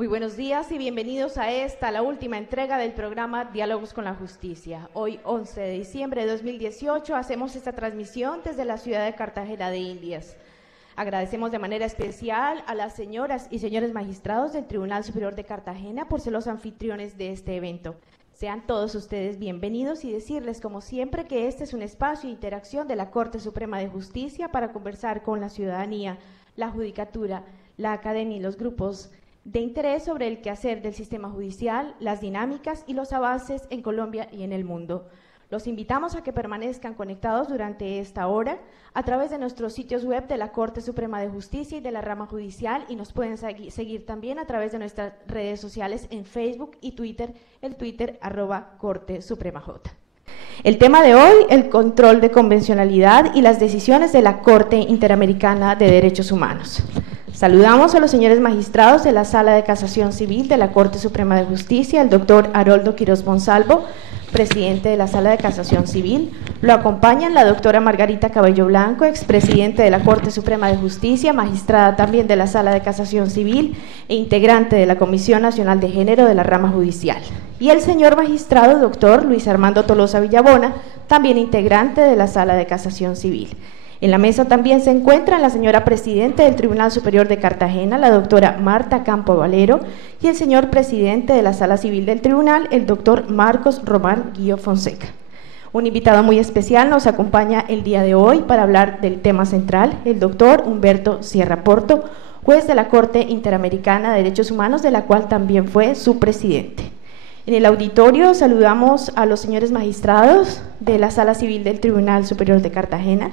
Muy buenos días y bienvenidos a la última entrega del programa Diálogos con la Justicia. Hoy, 11 de diciembre de 2018, hacemos esta transmisión desde la ciudad de Cartagena de Indias. Agradecemos de manera especial a las señoras y señores magistrados del Tribunal Superior de Cartagena por ser los anfitriones de este evento. Sean todos ustedes bienvenidos y decirles, como siempre, que este es un espacio de interacción de la Corte Suprema de Justicia para conversar con la ciudadanía, la judicatura, la academia y los grupos de interés sobre el quehacer del sistema judicial, las dinámicas y los avances en Colombia y en el mundo. Los invitamos a que permanezcan conectados durante esta hora a través de nuestros sitios web de la Corte Suprema de Justicia y de la Rama Judicial, y nos pueden seguir también a través de nuestras redes sociales en Facebook y Twitter, el Twitter @CorteSupremaJ. El tema de hoy, el control de convencionalidad y las decisiones de la Corte Interamericana de Derechos Humanos. Saludamos a los señores magistrados de la Sala de Casación Civil de la Corte Suprema de Justicia, el doctor Haroldo Quiroz Monsalvo, presidente de la Sala de Casación Civil. Lo acompañan la doctora Margarita Cabello Blanco, expresidente de la Corte Suprema de Justicia, magistrada también de la Sala de Casación Civil e integrante de la Comisión Nacional de Género de la Rama Judicial. Y el señor magistrado doctor Luis Armando Tolosa Villabona, también integrante de la Sala de Casación Civil. En la mesa también se encuentran la señora presidenta del Tribunal Superior de Cartagena, la doctora Marta Campo Valero, y el señor presidente de la Sala Civil del Tribunal, el doctor Marcos Román Guío Fonseca. Un invitado muy especial nos acompaña el día de hoy para hablar del tema central, el doctor Humberto Sierra Porto, juez de la Corte Interamericana de Derechos Humanos, de la cual también fue su presidente. En el auditorio saludamos a los señores magistrados de la Sala Civil del Tribunal Superior de Cartagena,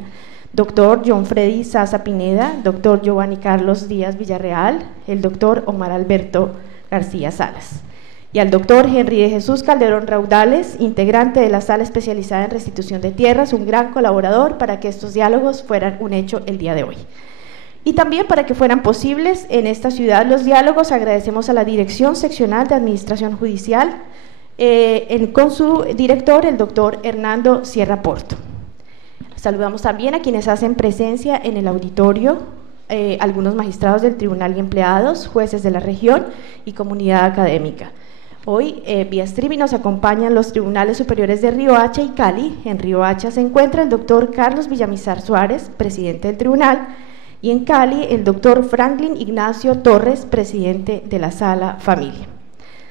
doctor John Freddy Saza Pineda, doctor Giovanni Carlos Díaz Villarreal, el doctor Omar Alberto García Salas, y al doctor Henry de Jesús Calderón Raudales, integrante de la Sala Especializada en Restitución de Tierras, un gran colaborador para que estos diálogos fueran un hecho el día de hoy. Y también para que fueran posibles en esta ciudad los diálogos, agradecemos a la Dirección Seccional de Administración Judicial, con su director, el doctor Hernando Sierra Porto. Saludamos también a quienes hacen presencia en el auditorio, algunos magistrados del tribunal y empleados, jueces de la región y comunidad académica. Hoy, vía streaming, nos acompañan los tribunales superiores de Riohacha y Cali. En Riohacha se encuentra el doctor Carlos Villamizar Suárez, presidente del tribunal, y en Cali el doctor Franklin Ignacio Torres, presidente de la Sala Familia.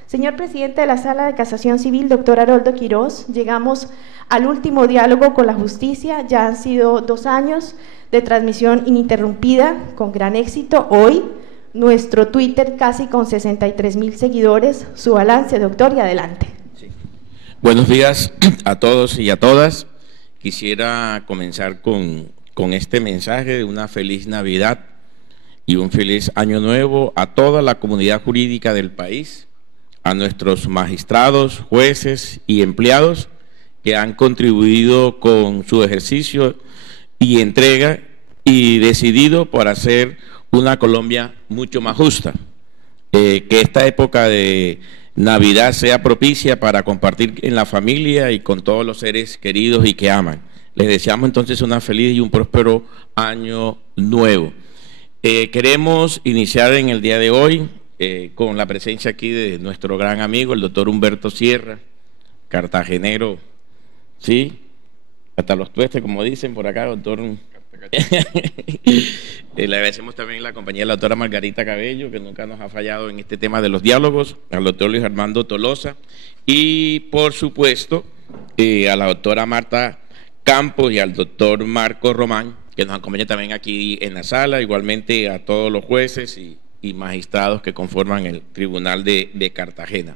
Señor presidente de la Sala de Casación Civil, doctor Haroldo Quiroz, llegamos al último diálogo con la justicia. Ya han sido 2 años de transmisión ininterrumpida, con gran éxito. Hoy, nuestro Twitter casi con 63,000 seguidores. Su balance, doctor, y adelante. Sí. Buenos días a todos y a todas. Quisiera comenzar con este mensaje de una feliz Navidad y un feliz Año Nuevo a toda la comunidad jurídica del país, a nuestros magistrados, jueces y empleados que han contribuido con su ejercicio y entrega y decidido por hacer una Colombia mucho más justa. Que esta época de Navidad sea propicia para compartir en la familia y con todos los seres queridos y que aman. Les deseamos entonces una feliz y un próspero Año Nuevo. Queremos iniciar en el día de hoy con la presencia aquí de nuestro gran amigo, el doctor Humberto Sierra, cartagenero, ¿sí? Hasta los tuestes, como dicen por acá, doctor. Le agradecemos también la compañía de la doctora Margarita Cabello, que nunca nos ha fallado en este tema de los diálogos, al doctor Luis Armando Tolosa, y por supuesto a la doctora Marta Campos y al doctor Marcos Román, que nos acompaña también aquí en la sala, igualmente a todos los jueces y magistrados que conforman el Tribunal de Cartagena.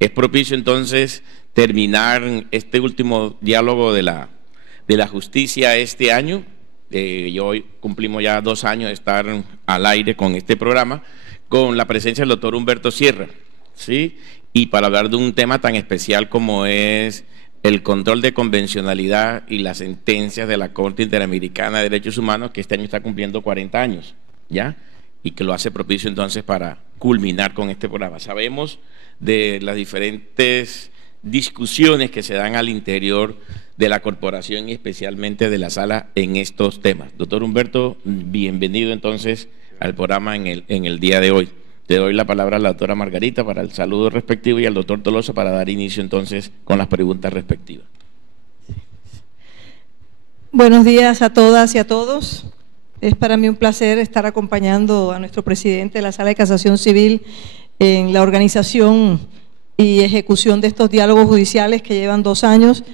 Es propicio entonces terminar este último diálogo de la justicia este año. Y hoy cumplimos ya 2 años de estar al aire con este programa, con la presencia del doctor Humberto Sierra, ¿sí? Y para hablar de un tema tan especial como es el control de convencionalidad y las sentencias de la Corte Interamericana de Derechos Humanos, que este año está cumpliendo 40 años, ¿ya? Y que lo hace propicio entonces para culminar con este programa. Sabemos de las diferentes discusiones que se dan al interior de la corporación y especialmente de la sala en estos temas. Doctor Humberto, bienvenido entonces al programa en el día de hoy. te doy la palabra a la doctora Margarita para el saludo respectivo y al doctor Tolosa para dar inicio entonces con las preguntas respectivas. Buenos días a todas y a todos. Es para mí un placer estar acompañando a nuestro presidente de la Sala de Casación Civil en la organización y ejecución de estos diálogos judiciales que llevan 2 años,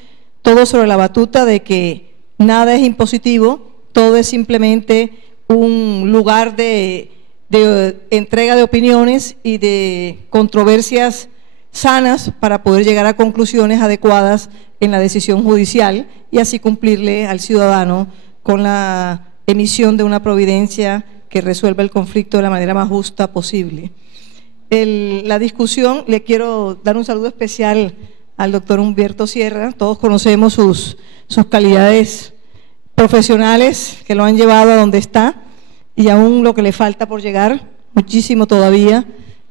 todo sobre la batuta de que nada es impositivo, todo es simplemente un lugar de entrega de opiniones y de controversias sanas para poder llegar a conclusiones adecuadas en la decisión judicial y así cumplirle al ciudadano con la emisión de una providencia que resuelva el conflicto de la manera más justa posible. La discusión, le quiero dar un saludo especial al doctor Humberto Sierra. Todos conocemos sus calidades profesionales que lo han llevado a donde está y aún lo que le falta por llegar, muchísimo todavía.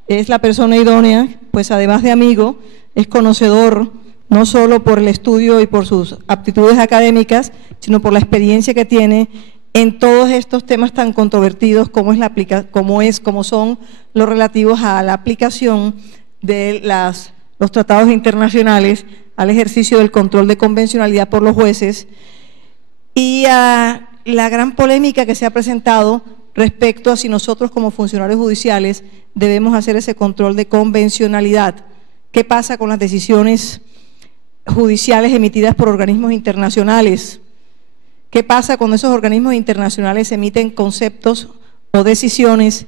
Es la persona idónea, pues además de amigo, es conocedor no solo por el estudio y por sus aptitudes académicas, sino por la experiencia que tiene en todos estos temas tan controvertidos como son los relativos a la aplicación de los tratados internacionales al ejercicio del control de convencionalidad por los jueces y a la gran polémica que se ha presentado respecto a si nosotros como funcionarios judiciales debemos hacer ese control de convencionalidad. ¿Qué pasa con las decisiones judiciales emitidas por organismos internacionales? ¿Qué pasa cuando esos organismos internacionales emiten conceptos o decisiones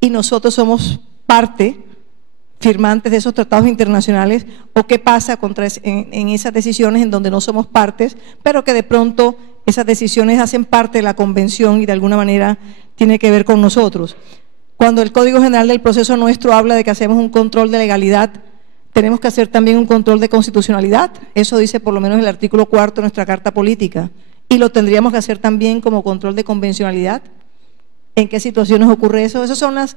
y nosotros somos parte, firmantes de esos tratados internacionales? ¿O qué pasa en esas decisiones en donde no somos partes, pero que de pronto esas decisiones hacen parte de la convención y de alguna manera tiene que ver con nosotros? Cuando el Código General del Proceso nuestro habla de que hacemos un control de legalidad, tenemos que hacer también un control de constitucionalidad. Eso dice por lo menos el artículo 4 de nuestra Carta Política. Y lo tendríamos que hacer también como control de convencionalidad. ¿En qué situaciones ocurre eso? Esas son las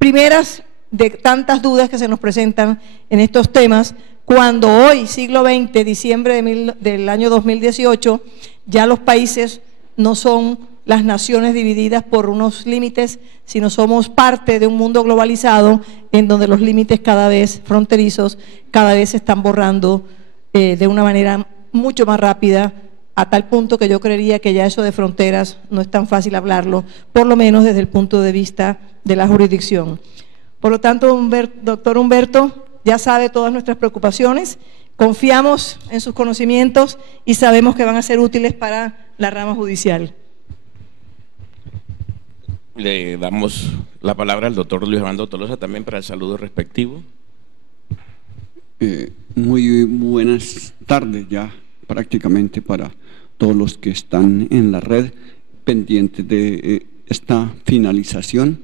primeras de tantas dudas que se nos presentan en estos temas, cuando hoy, siglo XX, diciembre del año 2018, ya los países no son las naciones divididas por unos límites, sino somos parte de un mundo globalizado en donde los límites cada vez fronterizos, cada vez se están borrando de una manera mucho más rápida, a tal punto que yo creería que ya eso de fronteras no es tan fácil hablarlo, por lo menos desde el punto de vista de la jurisdicción. Por lo tanto, doctor Humberto ya sabe todas nuestras preocupaciones, confiamos en sus conocimientos y sabemos que van a ser útiles para la rama judicial. Le damos la palabra al doctor Luis Armando Tolosa también para el saludo respectivo. Muy buenas tardes ya prácticamente para todos los que están en la red pendientes de esta finalización.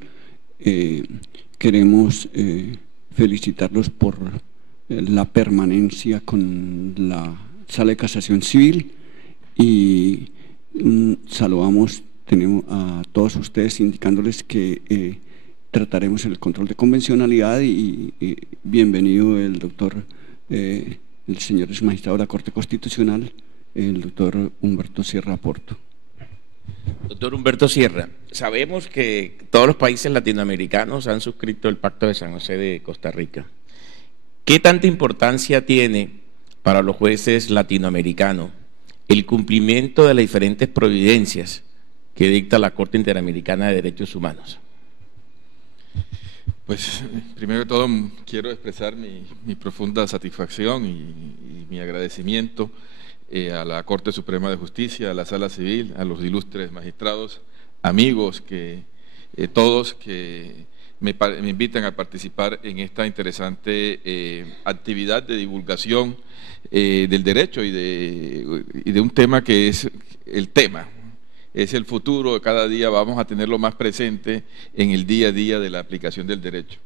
Queremos felicitarlos por la permanencia con la Sala de Casación Civil y saludamos a todos ustedes indicándoles que trataremos el control de convencionalidad y bienvenido el doctor, el señor magistrado de la Corte Constitucional, el doctor Humberto Sierra Porto. Doctor Humberto Sierra, sabemos que todos los países latinoamericanos han suscrito el Pacto de San José de Costa Rica. ¿Qué tanta importancia tiene para los jueces latinoamericanos el cumplimiento de las diferentes providencias que dicta la Corte Interamericana de Derechos Humanos? Pues primero de todo quiero expresar mi profunda satisfacción y mi agradecimiento a la Corte Suprema de Justicia, a la Sala Civil, a los ilustres magistrados, amigos, todos que me invitan a participar en esta interesante actividad de divulgación del derecho y de un tema que es es el futuro. Cada día vamos a tenerlo más presente en el día a día de la aplicación del derecho.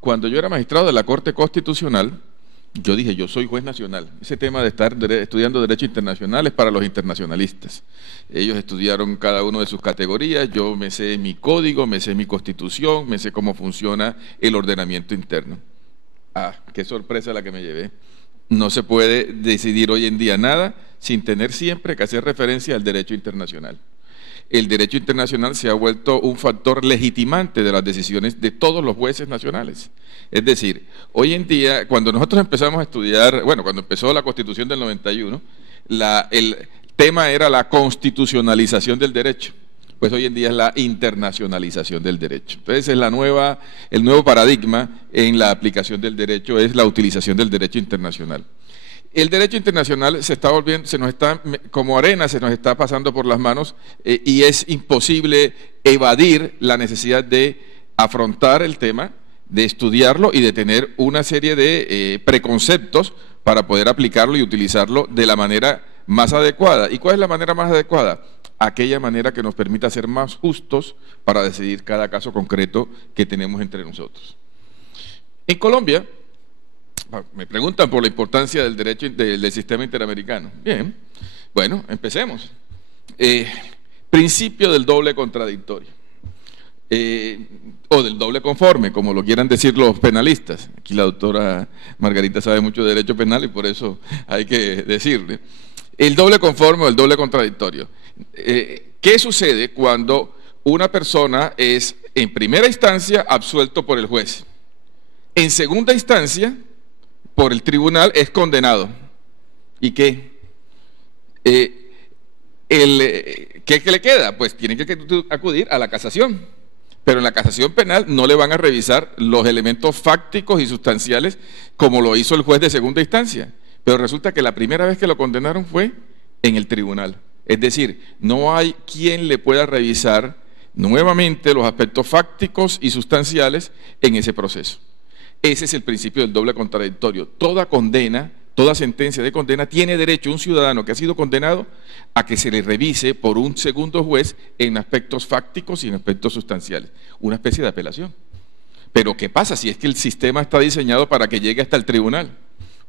Cuando yo era magistrado de la Corte Constitucional, yo dije, yo soy juez nacional. Ese tema de estar estudiando derecho internacional es para los internacionalistas. Ellos estudiaron cada uno de sus categorías, yo me sé mi código, me sé mi constitución, me sé cómo funciona el ordenamiento interno. Ah, qué sorpresa la que me llevé. No se puede decidir hoy en día nada sin tener siempre que hacer referencia al derecho internacional. el derecho internacional se ha vuelto un factor legitimante de las decisiones de todos los jueces nacionales. Es decir, hoy en día, cuando nosotros empezamos a estudiar, bueno, cuando empezó la Constitución del 91, el tema era la constitucionalización del derecho. Pues hoy en día es la internacionalización del derecho. Entonces, el nuevo paradigma en la aplicación del derecho es la utilización del derecho internacional. El derecho internacional se está volviendo, como arena se nos está pasando por las manos y es imposible evadir la necesidad de afrontar el tema, de estudiarlo y de tener una serie de preconceptos para poder aplicarlo y utilizarlo de la manera más adecuada. ¿Y cuál es la manera más adecuada? Aquella manera que nos permita ser más justos para decidir cada caso concreto que tenemos entre nosotros. En Colombia, me preguntan por la importancia del derecho del sistema interamericano. Bien, bueno, empecemos. Principio del doble contradictorio, o del doble conforme, como lo quieran decir los penalistas. Aquí la doctora Margarita sabe mucho de derecho penal y por eso hay que decirle. El doble conforme o el doble contradictorio. ¿Qué sucede cuando una persona es, en primera instancia, absuelto por el juez? En segunda instancia, por el tribunal, es condenado. ¿Y qué? ¿Qué le queda? Pues tiene que acudir a la casación. Pero en la casación penal no le van a revisar los elementos fácticos y sustanciales como lo hizo el juez de segunda instancia. Pero resulta que la primera vez que lo condenaron fue en el tribunal. Es decir, no hay quien le pueda revisar nuevamente los aspectos fácticos y sustanciales en ese proceso. Ese es el principio del doble contradictorio. Toda condena, toda sentencia de condena tiene derecho un ciudadano que ha sido condenado a que se le revise por un segundo juez en aspectos fácticos y en aspectos sustanciales. Una especie de apelación. Pero ¿qué pasa si es que el sistema está diseñado para que llegue hasta el tribunal?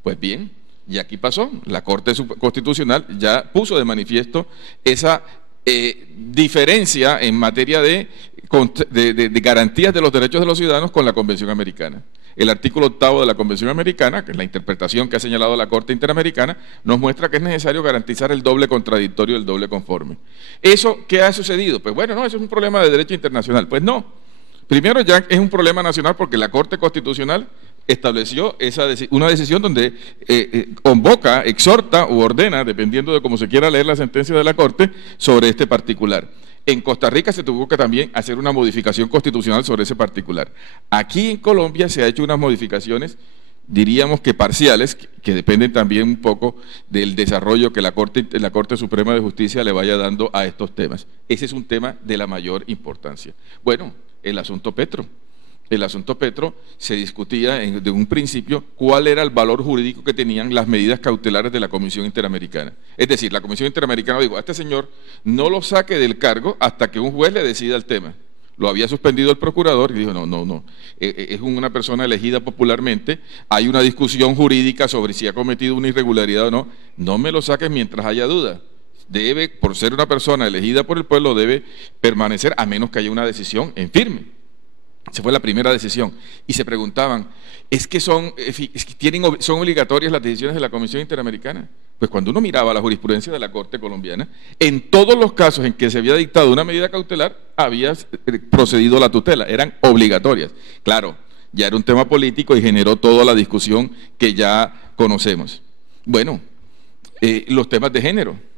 Pues bien, y aquí pasó, la Corte Constitucional ya puso de manifiesto esa diferencia en materia de garantías de los derechos de los ciudadanos con la Convención Americana. El artículo 8 de la Convención Americana, que es la interpretación que ha señalado la Corte Interamericana, nos muestra que es necesario garantizar el doble contradictorio y el doble conforme. ¿Eso qué ha sucedido? Pues bueno, no, eso es un problema de derecho internacional. Pues no. Primero ya es un problema nacional porque la Corte Constitucional estableció una decisión donde convoca, exhorta u ordena, dependiendo de cómo se quiera leer la sentencia de la Corte, sobre este particular. En Costa Rica se tuvo que también hacer una modificación constitucional sobre ese particular. Aquí en Colombia se ha hecho unas modificaciones, diríamos que parciales, que dependen también un poco del desarrollo que la Corte Suprema de Justicia le vaya dando a estos temas. Ese es un tema de la mayor importancia. Bueno, el asunto Petro. El asunto Petro se discutía de un principio cuál era el valor jurídico que tenían las medidas cautelares de la Comisión Interamericana. Es decir, la Comisión Interamericana dijo, a este señor no lo saque del cargo hasta que un juez le decida el tema. Lo había suspendido el procurador y dijo, no, es una persona elegida popularmente, hay una discusión jurídica sobre si ha cometido una irregularidad o no, no me lo saques mientras haya duda. Debe, por ser una persona elegida por el pueblo, debe permanecer a menos que haya una decisión en firme. Esa fue la primera decisión. Y se preguntaban, ¿son obligatorias las decisiones de la Comisión Interamericana? Pues cuando uno miraba la jurisprudencia de la Corte colombiana, en todos los casos en que se había dictado una medida cautelar, había procedido la tutela, eran obligatorias. Claro, ya era un tema político y generó toda la discusión que ya conocemos. Bueno, los temas de género.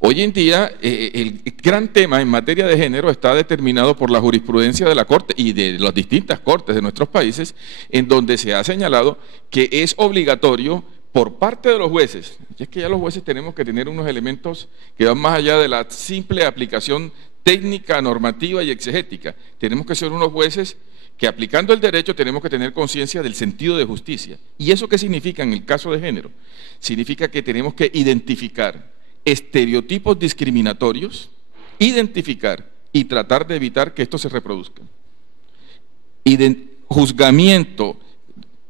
Hoy en día el gran tema en materia de género está determinado por la jurisprudencia de la Corte y de las distintas cortes de nuestros países, en donde se ha señalado que es obligatorio por parte de los jueces, y es que ya los jueces tenemos que tener unos elementos que van más allá de la simple aplicación técnica, normativa y exegética. Tenemos que ser unos jueces que aplicando el derecho tenemos que tener conciencia del sentido de justicia. ¿Y eso qué significa en el caso de género? Significa que tenemos que identificar estereotipos discriminatorios, identificar y tratar de evitar que estos se reproduzcan. Juzgamiento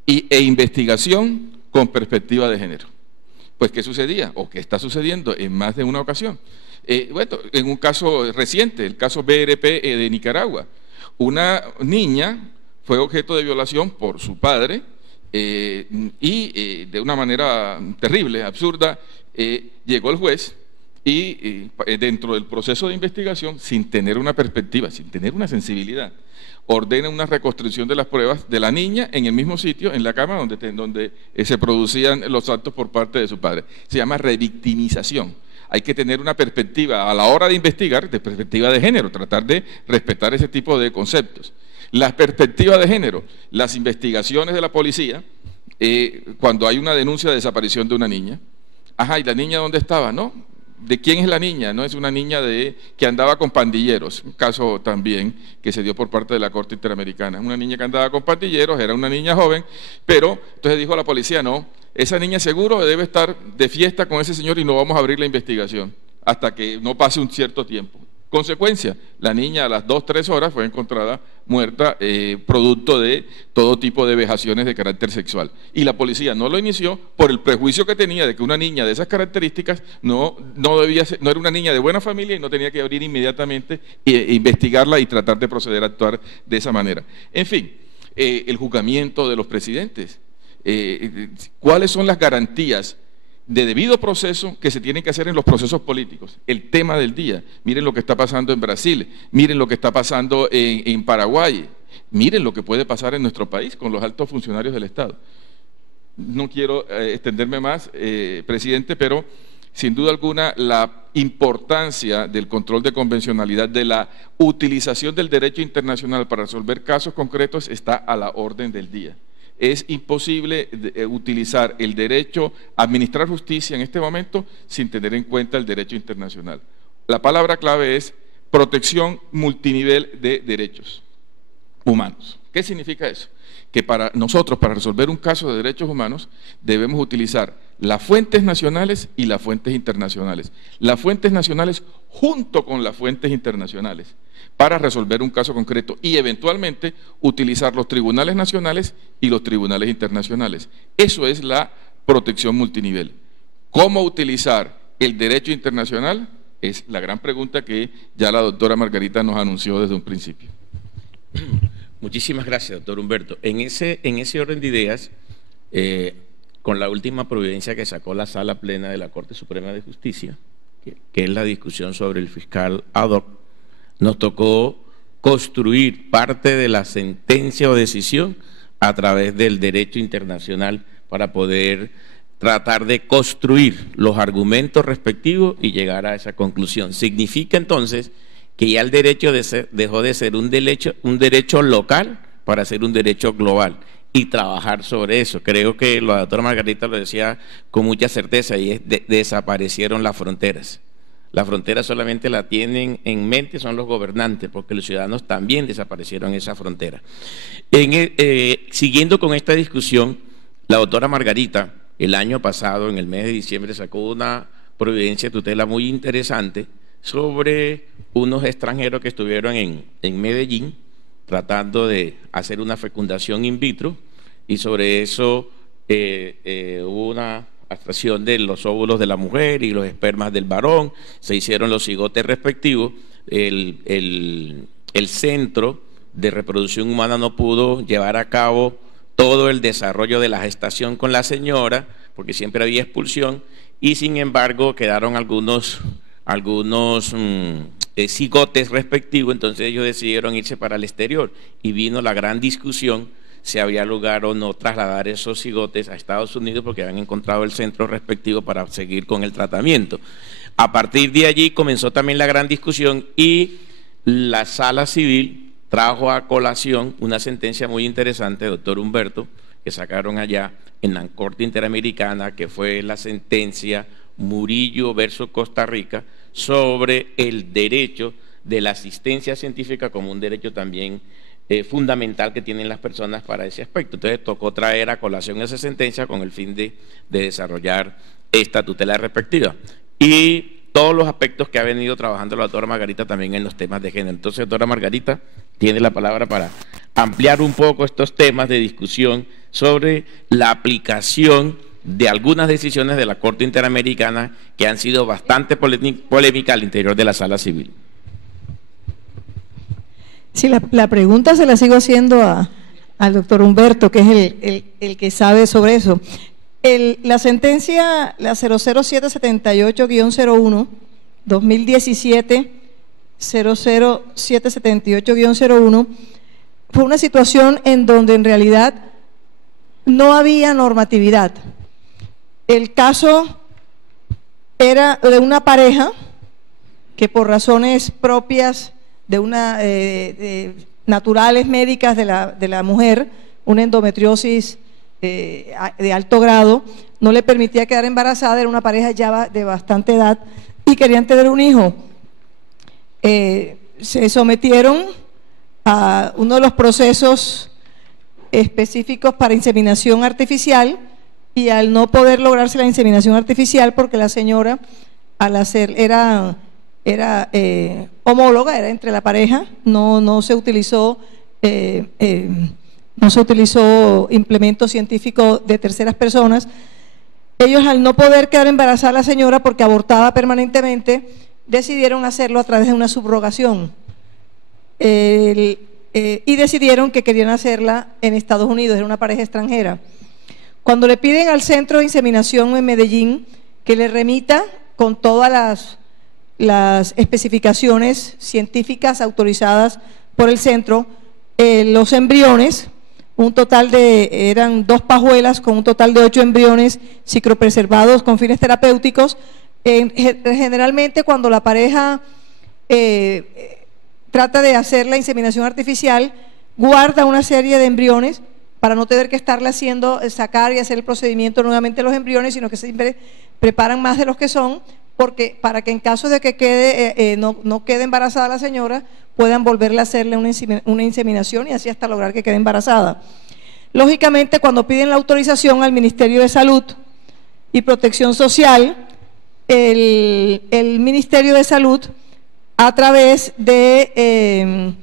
e investigación con perspectiva de género. Pues, ¿qué sucedía? ¿O qué está sucediendo en más de una ocasión? Bueno, en un caso reciente, el caso BRP de Nicaragua, una niña fue objeto de violación por su padre y de una manera terrible, absurda, llegó el juez y dentro del proceso de investigación, sin tener una perspectiva, sin tener una sensibilidad, ordena una reconstrucción de las pruebas de la niña en el mismo sitio, en la cama donde se producían los actos por parte de su padre. Se llama revictimización. Hay que tener una perspectiva a la hora de investigar, de perspectiva de género, tratar de respetar ese tipo de conceptos. La perspectiva de género, las investigaciones de la policía, cuando hay una denuncia de desaparición de una niña, ¿y la niña dónde estaba? No. ¿De quién es la niña? No es una niña que andaba con pandilleros, un caso también que se dio por parte de la Corte Interamericana. Una niña que andaba con pandilleros, era una niña joven, pero entonces dijo la policía, no, esa niña seguro debe estar de fiesta con ese señor y no vamos a abrir la investigación hasta que no pase un cierto tiempo. Consecuencia, la niña a las 2-3 horas fue encontrada muerta, producto de todo tipo de vejaciones de carácter sexual. Y la policía no lo inició por el prejuicio que tenía de que una niña de esas características no era una niña de buena familia y no tenía que abrir inmediatamente e investigarla y tratar de proceder a actuar de esa manera. En fin, el juzgamiento de los presidentes. ¿Cuáles son las garantías de debido proceso que se tienen que hacer en los procesos políticos? El tema del día. Miren lo que está pasando en Brasil, miren lo que está pasando en Paraguay, miren lo que puede pasar en nuestro país con los altos funcionarios del Estado. No quiero extenderme más, presidente, pero sin duda alguna la importancia del control de convencionalidad, de la utilización del derecho internacional para resolver casos concretos está a la orden del día. Es imposible utilizar el derecho a administrar justicia en este momento sin tener en cuenta el derecho internacional. La palabra clave es protección multinivel de derechos humanos. ¿Qué significa eso? Que para nosotros, para resolver un caso de derechos humanos, debemos utilizar las fuentes nacionales y las fuentes internacionales. Las fuentes nacionales junto con las fuentes internacionales para resolver un caso concreto y eventualmente utilizar los tribunales nacionales y los tribunales internacionales. Eso es la protección multinivel. ¿Cómo utilizar el derecho internacional? Es la gran pregunta que ya la doctora Margarita nos anunció desde un principio. Muchísimas gracias, doctor Humberto. En ese orden de ideas, con la última providencia que sacó la Sala Plena de la Corte Suprema de Justicia, que es la discusión sobre el fiscal ad hoc, nos tocó construir parte de la sentencia o decisión a través del derecho internacional para poder tratar de construir los argumentos respectivos y llegar a esa conclusión. Significa entonces que ya el derecho dejó de ser un derecho local para ser un derecho global y trabajar sobre eso. Creo que la doctora Margarita lo decía con mucha certeza y es desaparecieron las fronteras. La frontera solamente la tienen en mente son los gobernantes, porque los ciudadanos también desaparecieron esa frontera. Siguiendo con esta discusión, la doctora Margarita el año pasado, en el mes de diciembre, sacó una providencia de tutela muy interesante sobre unos extranjeros que estuvieron en Medellín tratando de hacer una fecundación in vitro, y sobre eso hubo una abstracción de los óvulos de la mujer y los espermas del varón, se hicieron los cigotes respectivos. El Centro de Reproducción Humana no pudo llevar a cabo todo el desarrollo de la gestación con la señora, porque siempre había expulsión, y sin embargo quedaron algunos cigotes respectivos. Entonces ellos decidieron irse para el exterior y vino la gran discusión si había lugar o no trasladar esos cigotes a Estados Unidos, porque habían encontrado el centro respectivo para seguir con el tratamiento. A partir de allí comenzó también la gran discusión y la Sala Civil trajo a colación una sentencia muy interesante, doctor Humberto, que sacaron allá en la Corte Interamericana, que fue la sentencia Murillo versus Costa Rica, sobre el derecho de la asistencia científica como un derecho también fundamental que tienen las personas para ese aspecto. Entonces tocó traer a colación esa sentencia con el fin de desarrollar esta tutela respectiva y todos los aspectos que ha venido trabajando la doctora Margarita también en los temas de género. Entonces, doctora Margarita, tiene la palabra para ampliar un poco estos temas de discusión sobre la aplicación de algunas decisiones de la Corte Interamericana que han sido bastante polémicas al interior de la Sala Civil. Sí, la pregunta se la sigo haciendo al doctor Humberto, que es el que sabe sobre eso. La sentencia, la 00778-01, 2017-00778-01, fue una situación en donde en realidad no había normatividad. El caso era de una pareja que por razones propias de naturales médicas de la mujer, una endometriosis de alto grado, no le permitía quedar embarazada, era una pareja ya de bastante edad y querían tener un hijo. Se sometieron a uno de los procesos específicos para inseminación artificial y al no poder lograrse la inseminación artificial, porque la señora al hacer era homóloga, era entre la pareja, no se utilizó implemento científico de terceras personas. Ellos, al no poder quedar embarazada la señora porque abortaba permanentemente, decidieron hacerlo a través de una subrogación y decidieron que querían hacerla en Estados Unidos, era una pareja extranjera. Cuando le piden al centro de inseminación en Medellín que le remita con todas las especificaciones científicas autorizadas por el centro, los embriones, eran 2 pajuelas con un total de 8 embriones psicopreservados con fines terapéuticos. Generalmente cuando la pareja trata de hacer la inseminación artificial, guarda una serie de embriones para no tener que estarle haciendo, sacar y hacer el procedimiento nuevamente los embriones, sino que siempre preparan más de los que son, para que en caso de que no quede embarazada la señora, puedan volverle a hacerle una inseminación y así hasta lograr que quede embarazada. Lógicamente, cuando piden la autorización al Ministerio de Salud y Protección Social, el Ministerio de Salud, a través de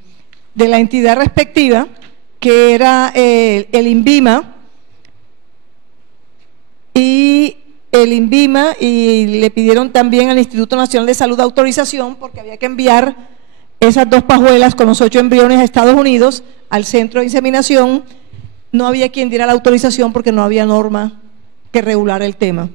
la entidad respectiva, que era el INVIMA, y le pidieron también al Instituto Nacional de Salud autorización, porque había que enviar esas 2 pajuelas con los 8 embriones a Estados Unidos, al centro de inseminación. No había quien diera la autorización porque no había norma que regulara el tema.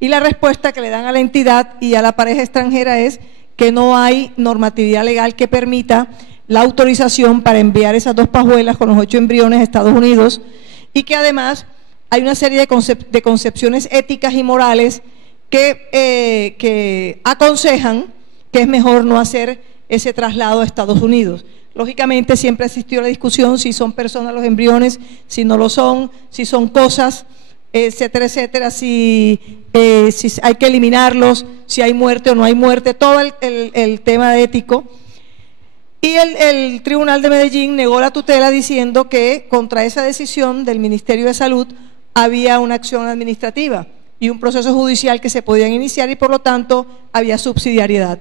Y la respuesta que le dan a la entidad y a la pareja extranjera es que no hay normatividad legal que permita la autorización para enviar esas 2 pajuelas con los 8 embriones a Estados Unidos, y que además hay una serie de concepciones éticas y morales que aconsejan que es mejor no hacer ese traslado a Estados Unidos. Lógicamente siempre existió la discusión si son personas los embriones, si no lo son, si son cosas, etcétera, etcétera, si hay que eliminarlos, si hay muerte o no hay muerte, todo el tema ético. Y el Tribunal de Medellín negó la tutela diciendo que contra esa decisión del Ministerio de Salud había una acción administrativa y un proceso judicial que se podían iniciar y por lo tanto había subsidiariedad.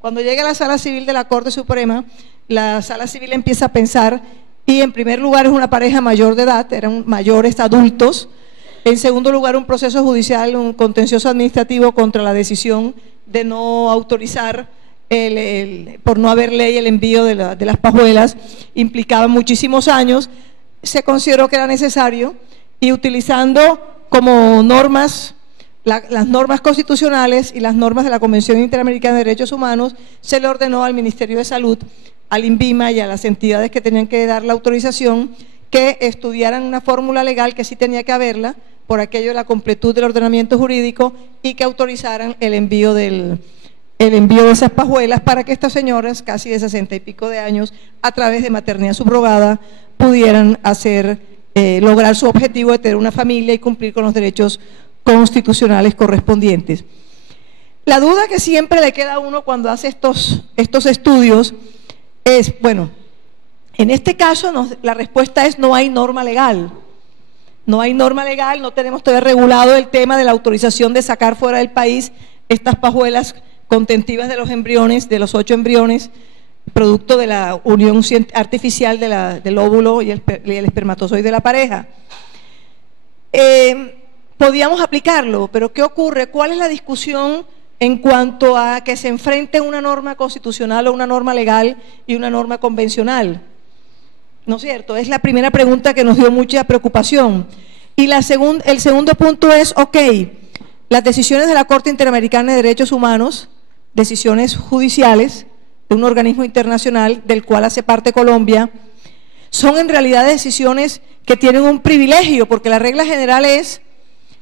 Cuando llega a la Sala Civil de la Corte Suprema, la Sala Civil empieza a pensar, y en primer lugar es una pareja mayor de edad, eran mayores adultos. En segundo lugar, un proceso judicial, un contencioso administrativo contra la decisión de no autorizar, por no haber ley, el envío de las pajuelas, implicaba muchísimos años. Se consideró que era necesario, y utilizando como normas las normas constitucionales y las normas de la Convención Interamericana de Derechos Humanos, se le ordenó al Ministerio de Salud, al INVIMA y a las entidades que tenían que dar la autorización, que estudiaran una fórmula legal, que sí tenía que haberla, por aquello de la completud del ordenamiento jurídico, y que autorizaran el envío de esas pajuelas para que estas señoras, casi de 60 y pico de años, a través de maternidad subrogada, pudieran lograr su objetivo de tener una familia y cumplir con los derechos constitucionales correspondientes. La duda que siempre le queda a uno cuando hace estos estudios es, bueno, en este caso la respuesta es: no hay norma legal. No hay norma legal, no tenemos todavía regulado el tema de la autorización de sacar fuera del país estas pajuelas contentivas de los embriones, de los 8 embriones, producto de la unión artificial del óvulo y el espermatozoide de la pareja. Podíamos aplicarlo, pero ¿qué ocurre? ¿Cuál es la discusión en cuanto a que se enfrente una norma constitucional o una norma legal y una norma convencional? ¿No es cierto? Es la primera pregunta que nos dio mucha preocupación. Y el segundo punto es, ok, las decisiones de la Corte Interamericana de Derechos Humanos decisiones judiciales de un organismo internacional del cual hace parte Colombia, son en realidad decisiones que tienen un privilegio, porque la regla general es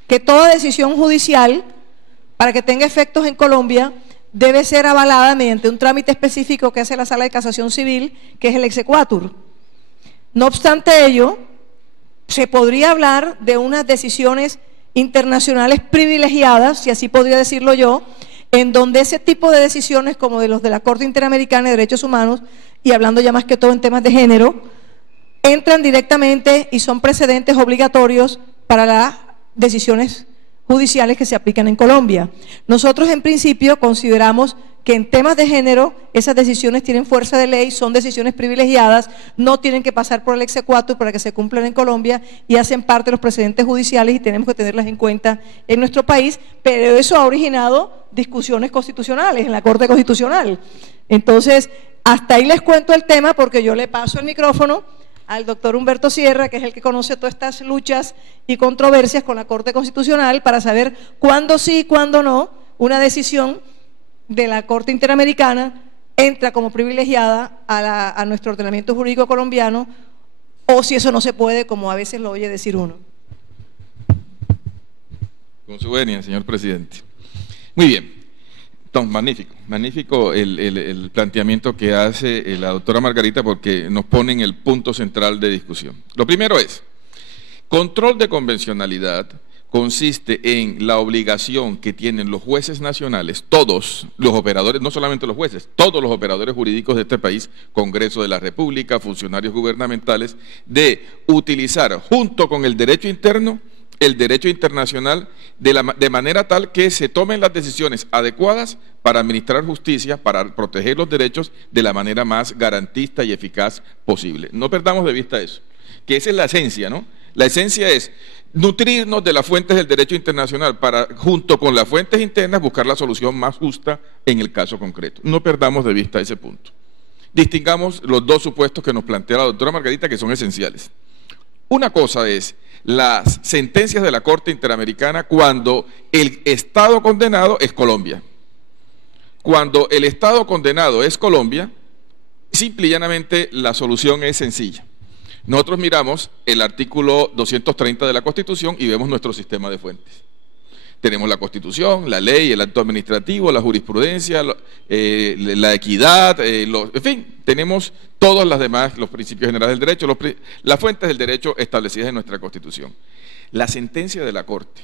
que toda decisión judicial, para que tenga efectos en Colombia, debe ser avalada mediante un trámite específico que hace la Sala de Casación Civil, que es el exequatur. No obstante ello, se podría hablar de unas decisiones internacionales privilegiadas, si así podría decirlo yo, en donde ese tipo de decisiones, como de los de la Corte Interamericana de Derechos Humanos, y hablando ya más que todo en temas de género, entran directamente y son precedentes obligatorios para las decisiones judiciales que se aplican en Colombia. Nosotros en principio consideramos que en temas de género esas decisiones tienen fuerza de ley, son decisiones privilegiadas, no tienen que pasar por el exequatur para que se cumplan en Colombia y hacen parte de los precedentes judiciales y tenemos que tenerlas en cuenta en nuestro país, pero eso ha originado discusiones constitucionales en la Corte Constitucional. Entonces, hasta ahí les cuento el tema porque yo le paso el micrófono al doctor Humberto Sierra, que es el que conoce todas estas luchas y controversias con la Corte Constitucional para saber cuándo sí y cuándo no una decisión de la Corte Interamericana entra como privilegiada a nuestro ordenamiento jurídico colombiano, o si eso no se puede, como a veces lo oye decir uno. Con su venia, señor presidente. Muy bien. Entonces, magnífico el planteamiento que hace la doctora Margarita, porque nos pone en el punto central de discusión. Lo primero es, control de convencionalidad consiste en la obligación que tienen los jueces nacionales, todos los operadores, no solamente los jueces, todos los operadores jurídicos de este país, Congreso de la República, funcionarios gubernamentales, de utilizar junto con el derecho interno el derecho internacional de manera tal que se tomen las decisiones adecuadas para administrar justicia, para proteger los derechos de la manera más garantista y eficaz posible. No perdamos de vista eso, que esa es la esencia, ¿no? La esencia es nutrirnos de las fuentes del derecho internacional para, junto con las fuentes internas, buscar la solución más justa en el caso concreto. No perdamos de vista ese punto. Distingamos los dos supuestos que nos plantea la doctora Margarita, que son esenciales. Una cosa es las sentencias de la Corte Interamericana cuando el Estado condenado es Colombia. Cuando el Estado condenado es Colombia, simple y llanamente la solución es sencilla. Nosotros miramos el artículo 230 de la Constitución y vemos nuestro sistema de fuentes. Tenemos la Constitución, la ley, el acto administrativo, la jurisprudencia, la equidad, en fin, tenemos todas las demás, los principios generales del derecho, las fuentes del derecho establecidas en nuestra Constitución. La sentencia de la Corte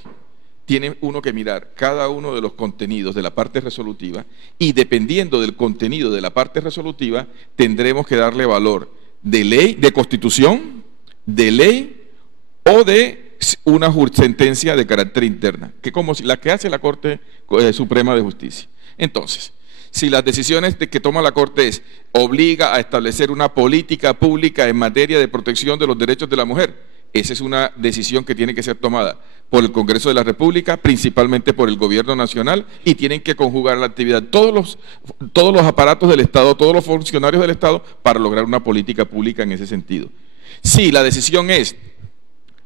tiene uno que mirar cada uno de los contenidos de la parte resolutiva y dependiendo del contenido de la parte resolutiva tendremos que darle valor de ley, de Constitución, de ley o de una sentencia de carácter interna, que como la que hace la Corte Suprema de Justicia. Entonces, si las decisiones que toma la Corte obliga a establecer una política pública en materia de protección de los derechos de la mujer, esa es una decisión que tiene que ser tomada por el Congreso de la República, principalmente por el Gobierno Nacional, y tienen que conjugar la actividad todos los aparatos del Estado, todos los funcionarios del Estado, para lograr una política pública en ese sentido. Si la decisión es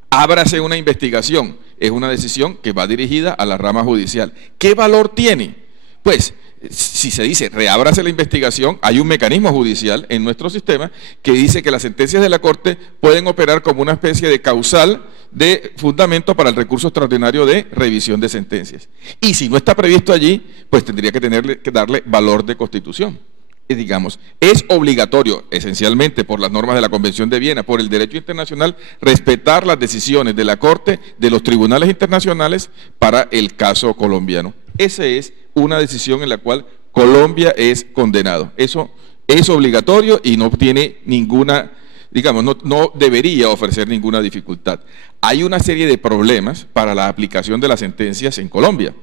ábrase una investigación, es una decisión que va dirigida a la rama judicial. ¿Qué valor tiene? Pues, si se dice reábrase la investigación, hay un mecanismo judicial en nuestro sistema que dice que las sentencias de la Corte pueden operar como una especie de causal de fundamento para el recurso extraordinario de revisión de sentencias. Y si no está previsto allí, pues tendría que darle valor de constitución. Digamos, es obligatorio, esencialmente por las normas de la Convención de Viena, por el derecho internacional, respetar las decisiones de la Corte, de los tribunales internacionales para el caso colombiano. Esa es una decisión en la cual Colombia es condenado. Eso es obligatorio y no tiene ninguna, digamos, no debería ofrecer ninguna dificultad. Hay una serie de problemas para la aplicación de las sentencias en Colombia,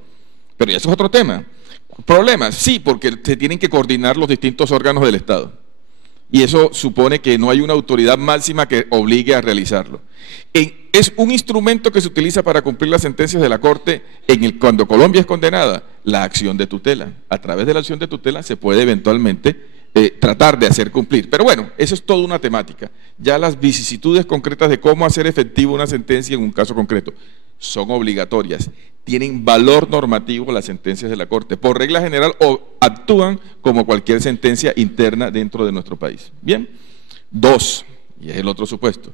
pero eso es otro tema. ¿Problemas? Sí, porque se tienen que coordinar los distintos órganos del Estado. Y eso supone que no hay una autoridad máxima que obligue a realizarlo. Es un instrumento que se utiliza para cumplir las sentencias de la Corte cuando Colombia es condenada, la acción de tutela. A través de la acción de tutela se puede eventualmente tratar de hacer cumplir. Pero bueno, eso es toda una temática. Ya las vicisitudes concretas de cómo hacer efectiva una sentencia en un caso concreto son obligatorias. tienen valor normativo las sentencias de la Corte. Por regla general, actúan como cualquier sentencia interna dentro de nuestro país. Bien. 2, y es el otro supuesto.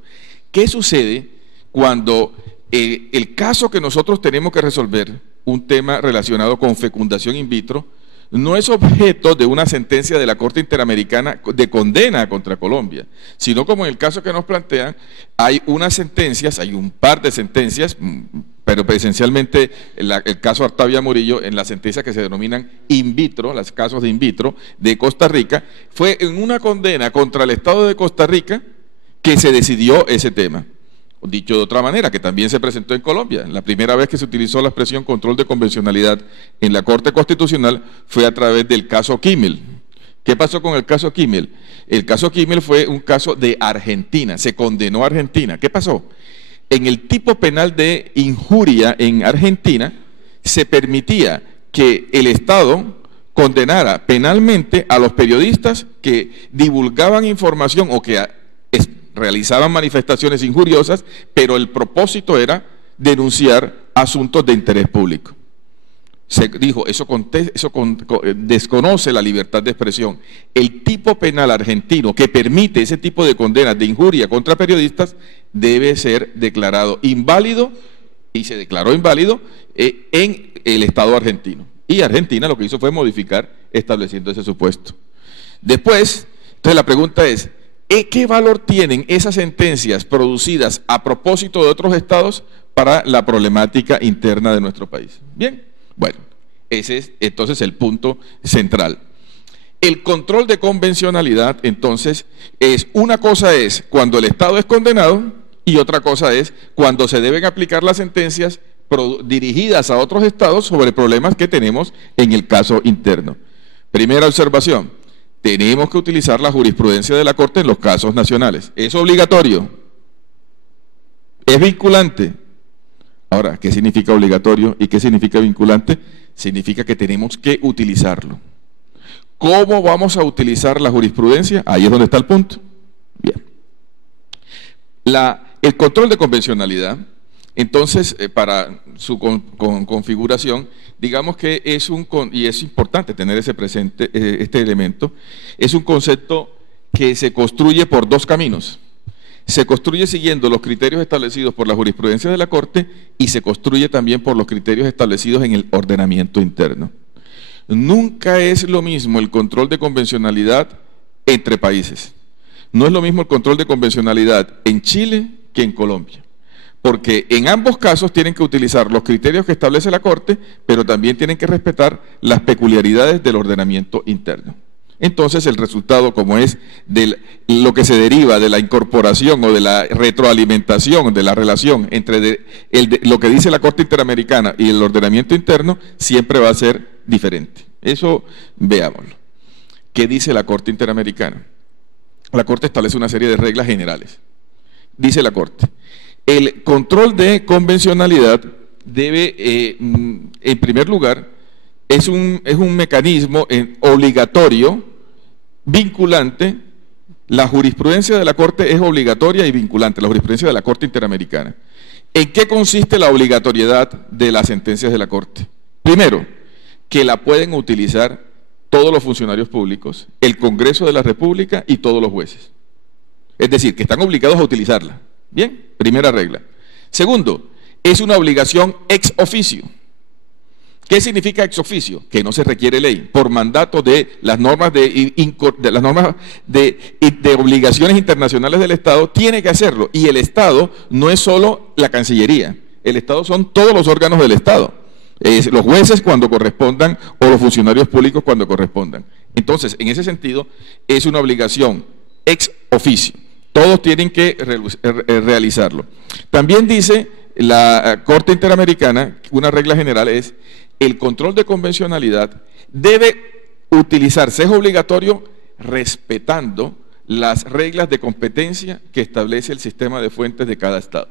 ¿Qué sucede cuando el caso que nosotros tenemos que resolver, un tema relacionado con fecundación in vitro, no es objeto de una sentencia de la Corte Interamericana de condena contra Colombia, sino como en el caso que nos plantean, hay unas sentencias, hay un par de sentencias, pero esencialmente el caso Artavia Murillo, en las sentencias que se denominan in vitro, los casos de in vitro de Costa Rica, fue en una condena contra el Estado de Costa Rica que se decidió ese tema. Dicho de otra manera, que también se presentó en Colombia. La primera vez que se utilizó la expresión control de convencionalidad en la Corte Constitucional fue a través del caso Kimmel. ¿Qué pasó con el caso Kimmel? El caso Kimmel fue un caso de Argentina, se condenó a Argentina. ¿Qué pasó? En el tipo penal de injuria en Argentina se permitía que el Estado condenara penalmente a los periodistas que divulgaban información o que realizaban manifestaciones injuriosas, pero el propósito era denunciar asuntos de interés público. Se dijo, eso desconoce la libertad de expresión. El tipo penal argentino que permite ese tipo de condenas de injuria contra periodistas debe ser declarado inválido, y se declaró inválido en el Estado argentino. Y Argentina lo que hizo fue modificar estableciendo ese supuesto. Después, entonces la pregunta es, ¿qué valor tienen esas sentencias producidas a propósito de otros estados para la problemática interna de nuestro país? Bien, bueno, ese es entonces el punto central. El control de convencionalidad, entonces, una cosa es cuando el Estado es condenado y otra cosa es cuando se deben aplicar las sentencias dirigidas a otros estados sobre problemas que tenemos en el caso interno. Primera observación. Tenemos que utilizar la jurisprudencia de la Corte en los casos nacionales. ¿Es obligatorio? ¿Es vinculante? Ahora, ¿qué significa obligatorio y qué significa vinculante? Significa que tenemos que utilizarlo. ¿Cómo vamos a utilizar la jurisprudencia? Ahí es donde está el punto. Bien. El control de convencionalidad, entonces, para su configuración, digamos que y es importante tener ese presente, este elemento, es un concepto que se construye por dos caminos. Se construye siguiendo los criterios establecidos por la jurisprudencia de la Corte y se construye también por los criterios establecidos en el ordenamiento interno. Nunca es lo mismo el control de convencionalidad entre países. No es lo mismo el control de convencionalidad en Chile que en Colombia. Porque en ambos casos tienen que utilizar los criterios que establece la Corte, pero también tienen que respetar las peculiaridades del ordenamiento interno. Entonces el resultado, como es de lo que se deriva de la incorporación o de la retroalimentación de la relación entre lo que dice la Corte Interamericana y el ordenamiento interno, siempre va a ser diferente. Eso veámoslo. ¿Qué dice la Corte Interamericana? La Corte establece una serie de reglas generales. Dice la Corte, el control de convencionalidad debe, en primer lugar, es un mecanismo obligatorio, vinculante. La jurisprudencia de la Corte es obligatoria y vinculante, la jurisprudencia de la Corte Interamericana. ¿En qué consiste la obligatoriedad de las sentencias de la Corte? Primero, que la pueden utilizar todos los funcionarios públicos, el Congreso de la República y todos los jueces. Es decir, que están obligados a utilizarla. Bien, primera regla. Segundo, es una obligación ex oficio. ¿Qué significa ex oficio? Que no se requiere ley, por mandato de las normas de obligaciones internacionales del Estado, tiene que hacerlo. Y el Estado no es solo la Cancillería, el Estado son todos los órganos del Estado. Los jueces cuando correspondan o los funcionarios públicos cuando correspondan. Entonces, en ese sentido, es una obligación ex oficio. Todos tienen que realizarlo. También dice la Corte Interamericana, una regla general es, el control de convencionalidad debe utilizarse, es obligatorio, respetando las reglas de competencia que establece el sistema de fuentes de cada Estado.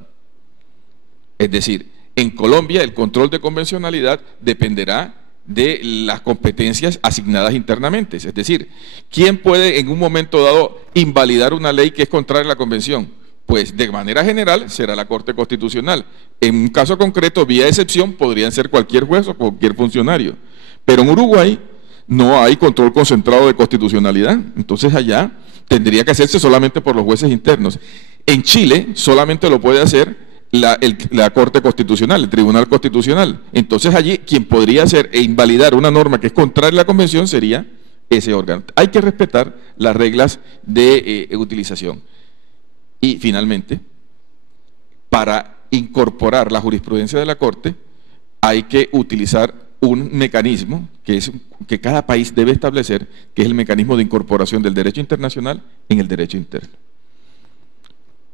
Es decir, en Colombia el control de convencionalidad dependerá de las competencias asignadas internamente. Es decir, ¿quién puede en un momento dado invalidar una ley que es contraria a la Convención? pues de manera general será la Corte Constitucional. En un caso concreto, vía excepción, podrían ser cualquier juez o cualquier funcionario. Pero en Uruguay no hay control concentrado de constitucionalidad, entonces allá tendría que hacerse solamente por los jueces internos. En Chile solamente lo puede hacer la Corte Constitucional, el Tribunal Constitucional. Entonces allí quien podría hacer e invalidar una norma que es contraria a la Convención sería ese órgano. Hay que respetar las reglas de utilización. Y finalmente, para incorporar la jurisprudencia de la Corte, hay que utilizar un mecanismo que cada país debe establecer, que es el mecanismo de incorporación del derecho internacional en el derecho interno.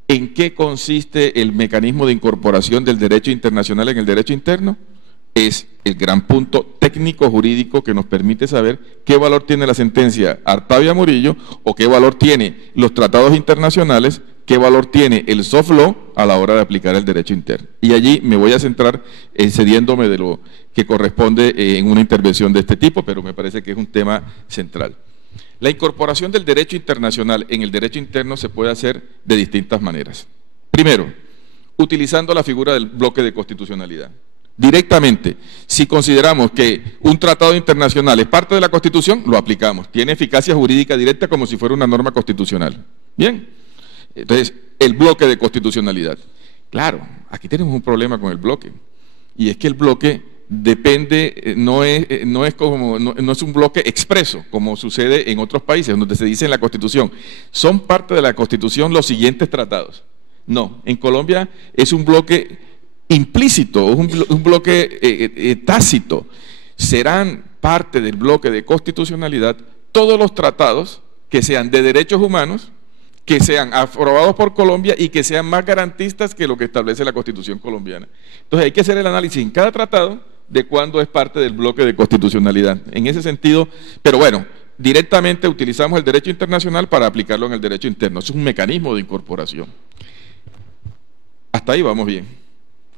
¿En qué consiste el mecanismo de incorporación del derecho internacional en el derecho interno? Es el gran punto técnico jurídico que nos permite saber qué valor tiene la sentencia Artavia Murillo o qué valor tiene los tratados internacionales, qué valor tiene el soft law a la hora de aplicar el derecho interno. Y allí me voy a centrar excediéndome de lo que corresponde en una intervención de este tipo, pero me parece que es un tema central. La incorporación del derecho internacional en el derecho interno se puede hacer de distintas maneras. Primero, utilizando la figura del bloque de constitucionalidad. Directamente, si consideramos que un tratado internacional es parte de la Constitución, lo aplicamos. Tiene eficacia jurídica directa como si fuera una norma constitucional. Bien, entonces, el bloque de constitucionalidad. Claro, aquí tenemos un problema con el bloque, y es que el bloque depende, no es un bloque expreso, como sucede en otros países, donde se dice en la Constitución, son parte de la Constitución los siguientes tratados. No, en Colombia es un bloque implícito, un bloque tácito. Serán parte del bloque de constitucionalidad todos los tratados que sean de derechos humanos, que sean aprobados por Colombia y que sean más garantistas que lo que establece la Constitución colombiana. Entonces hay que hacer el análisis en cada tratado de cuándo es parte del bloque de constitucionalidad. En ese sentido, pero bueno, directamente utilizamos el derecho internacional para aplicarlo en el derecho interno. Es un mecanismo de incorporación. Hasta ahí vamos bien.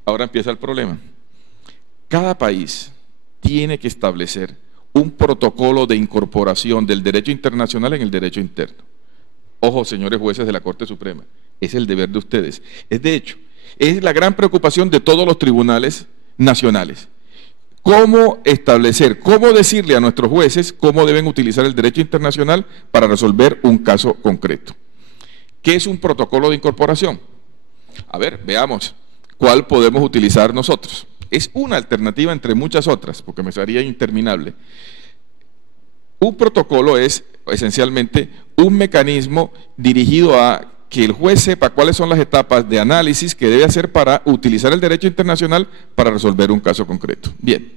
Ahora empieza el problema. Cada país tiene que establecer un protocolo de incorporación del derecho internacional en el derecho interno. Ojo, señores jueces de la Corte Suprema, es el deber de ustedes. De hecho, es la gran preocupación de todos los tribunales nacionales. ¿Cómo establecer, cómo decirle a nuestros jueces cómo deben utilizar el derecho internacional para resolver un caso concreto? ¿Qué es un protocolo de incorporación? A ver, veamos cuál podemos utilizar nosotros. Es una alternativa entre muchas otras, porque me sería interminable. Un protocolo es esencialmente un mecanismo dirigido a que el juez sepa cuáles son las etapas de análisis que debe hacer para utilizar el derecho internacional para resolver un caso concreto. Bien,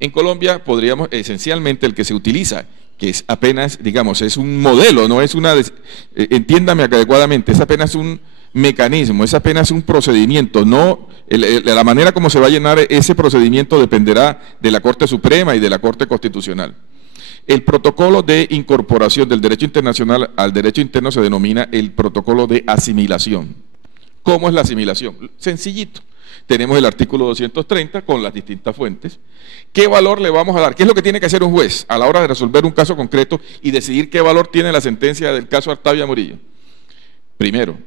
en Colombia podríamos, esencialmente el que se utiliza, que es apenas, digamos, es un modelo, no es una, entiéndame adecuadamente, es apenas un mecanismo, es apenas un procedimiento, no, la manera como se va a llenar ese procedimiento dependerá de la Corte Suprema y de la Corte Constitucional. El protocolo de incorporación del derecho internacional al derecho interno se denomina el protocolo de asimilación. ¿Cómo es la asimilación? Sencillito. Tenemos el artículo 230 con las distintas fuentes. ¿Qué valor le vamos a dar? ¿Qué es lo que tiene que hacer un juez a la hora de resolver un caso concreto y decidir qué valor tiene la sentencia del caso Artavia Murillo? Primero,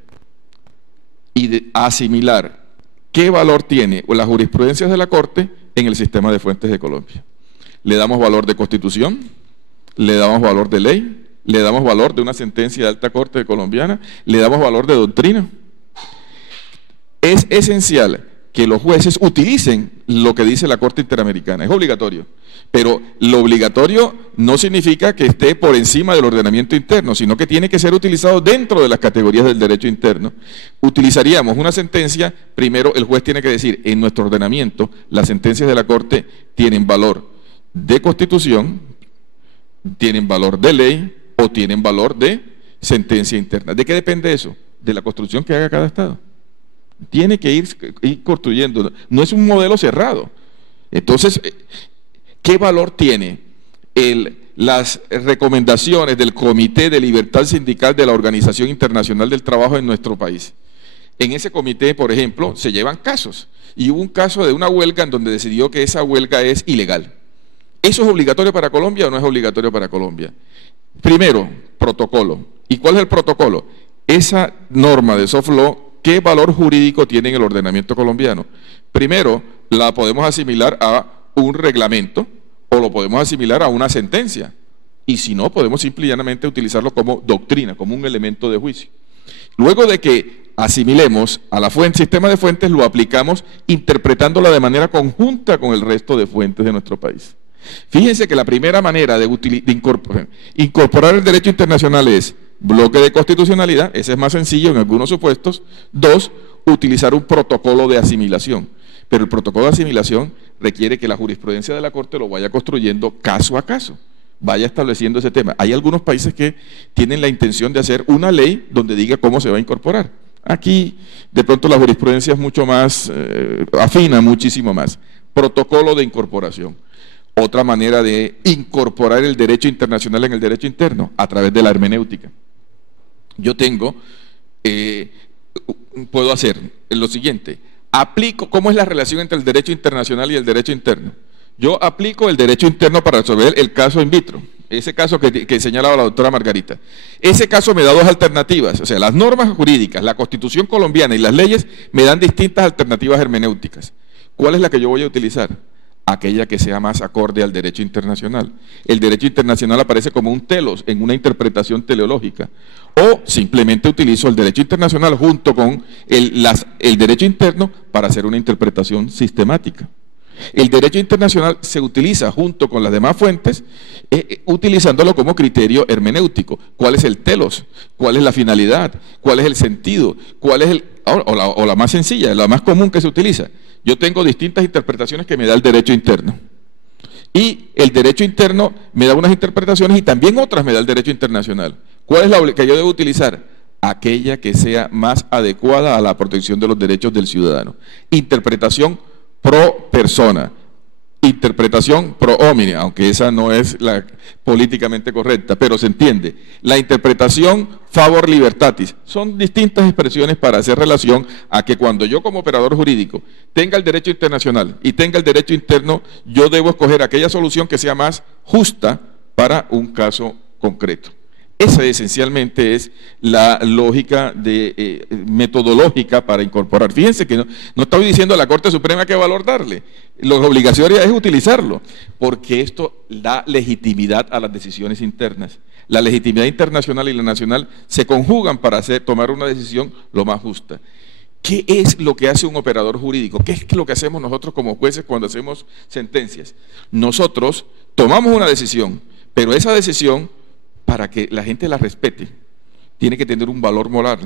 asimilar qué valor tiene las jurisprudencias de la Corte en el sistema de fuentes de Colombia. Le damos valor de Constitución, le damos valor de ley, le damos valor de una sentencia de alta corte colombiana, le damos valor de doctrina. Es esencial que los jueces utilicen lo que dice la Corte Interamericana, es obligatorio, pero lo obligatorio no significa que esté por encima del ordenamiento interno, sino que tiene que ser utilizado dentro de las categorías del derecho interno. Utilizaríamos una sentencia, primero el juez tiene que decir, en nuestro ordenamiento, las sentencias de la Corte tienen valor de Constitución, tienen valor de ley o tienen valor de sentencia interna. ¿De qué depende eso? De la construcción que haga cada Estado. Tiene que ir construyendo, no es un modelo cerrado. Entonces, ¿qué valor tiene las recomendaciones del Comité de Libertad Sindical de la Organización Internacional del Trabajo en nuestro país? En ese comité, por ejemplo, se llevan casos, y hubo un caso de una huelga en donde decidió que esa huelga es ilegal. ¿Eso es obligatorio para Colombia o no es obligatorio para Colombia? Primero, protocolo. ¿Y cuál es el protocolo? esa norma de soft law, ¿qué valor jurídico tiene en el ordenamiento colombiano? Primero, la podemos asimilar a un reglamento o lo podemos asimilar a una sentencia. Y si no, podemos simple y llanamente utilizarlo como doctrina, como un elemento de juicio. Luego de que asimilemos a la fuente, sistema de fuentes, lo aplicamos interpretándola de manera conjunta con el resto de fuentes de nuestro país. Fíjense que la primera manera de incorporar el derecho internacional es bloque de constitucionalidad, ese es más sencillo en algunos supuestos. 2, utilizar un protocolo de asimilación. Pero el protocolo de asimilación requiere que la jurisprudencia de la Corte lo vaya construyendo caso a caso, vaya estableciendo ese tema. Hay algunos países que tienen la intención de hacer una ley donde diga cómo se va a incorporar. Aquí, de pronto, la jurisprudencia es mucho más, afina muchísimo más. Protocolo de incorporación. Otra manera de incorporar el derecho internacional en el derecho interno, a través de la hermenéutica. Yo puedo hacer lo siguiente, aplico, ¿cómo es la relación entre el derecho internacional y el derecho interno? Yo aplico el derecho interno para resolver el caso in vitro, ese caso que señalaba la doctora Margarita. Ese caso me da dos alternativas, o sea, las normas jurídicas, la Constitución colombiana y las leyes me dan distintas alternativas hermenéuticas. ¿Cuál es la que yo voy a utilizar? Aquella que sea más acorde al derecho internacional. El derecho internacional aparece como un telos en una interpretación teleológica, o simplemente utilizo el derecho internacional junto con el derecho interno para hacer una interpretación sistemática. El derecho internacional se utiliza junto con las demás fuentes, utilizándolo como criterio hermenéutico. ¿Cuál es el telos? ¿Cuál es la finalidad? ¿Cuál es el sentido? ¿Cuál es o la más sencilla, la más común que se utiliza? Yo tengo distintas interpretaciones que me da el derecho interno. Y el derecho interno me da unas interpretaciones y también otras me da el derecho internacional. ¿Cuál es la que yo debo utilizar? Aquella que sea más adecuada a la protección de los derechos del ciudadano. Interpretación pro persona, interpretación pro homine, aunque esa no es la políticamente correcta, pero se entiende. La interpretación favor libertatis, son distintas expresiones para hacer relación a que cuando yo como operador jurídico tenga el derecho internacional y tenga el derecho interno, yo debo escoger aquella solución que sea más justa para un caso concreto. Esa esencialmente es la lógica metodológica para incorporar. Fíjense que no estoy diciendo a la Corte Suprema qué valor darle. Lo obligatorio es utilizarlo, porque esto da legitimidad a las decisiones internas. La legitimidad internacional y la nacional se conjugan para tomar una decisión lo más justa. ¿Qué es lo que hace un operador jurídico? ¿Qué es lo que hacemos nosotros como jueces cuando hacemos sentencias? Nosotros tomamos una decisión, pero esa decisión, para que la gente la respete, tiene que tener un valor moral.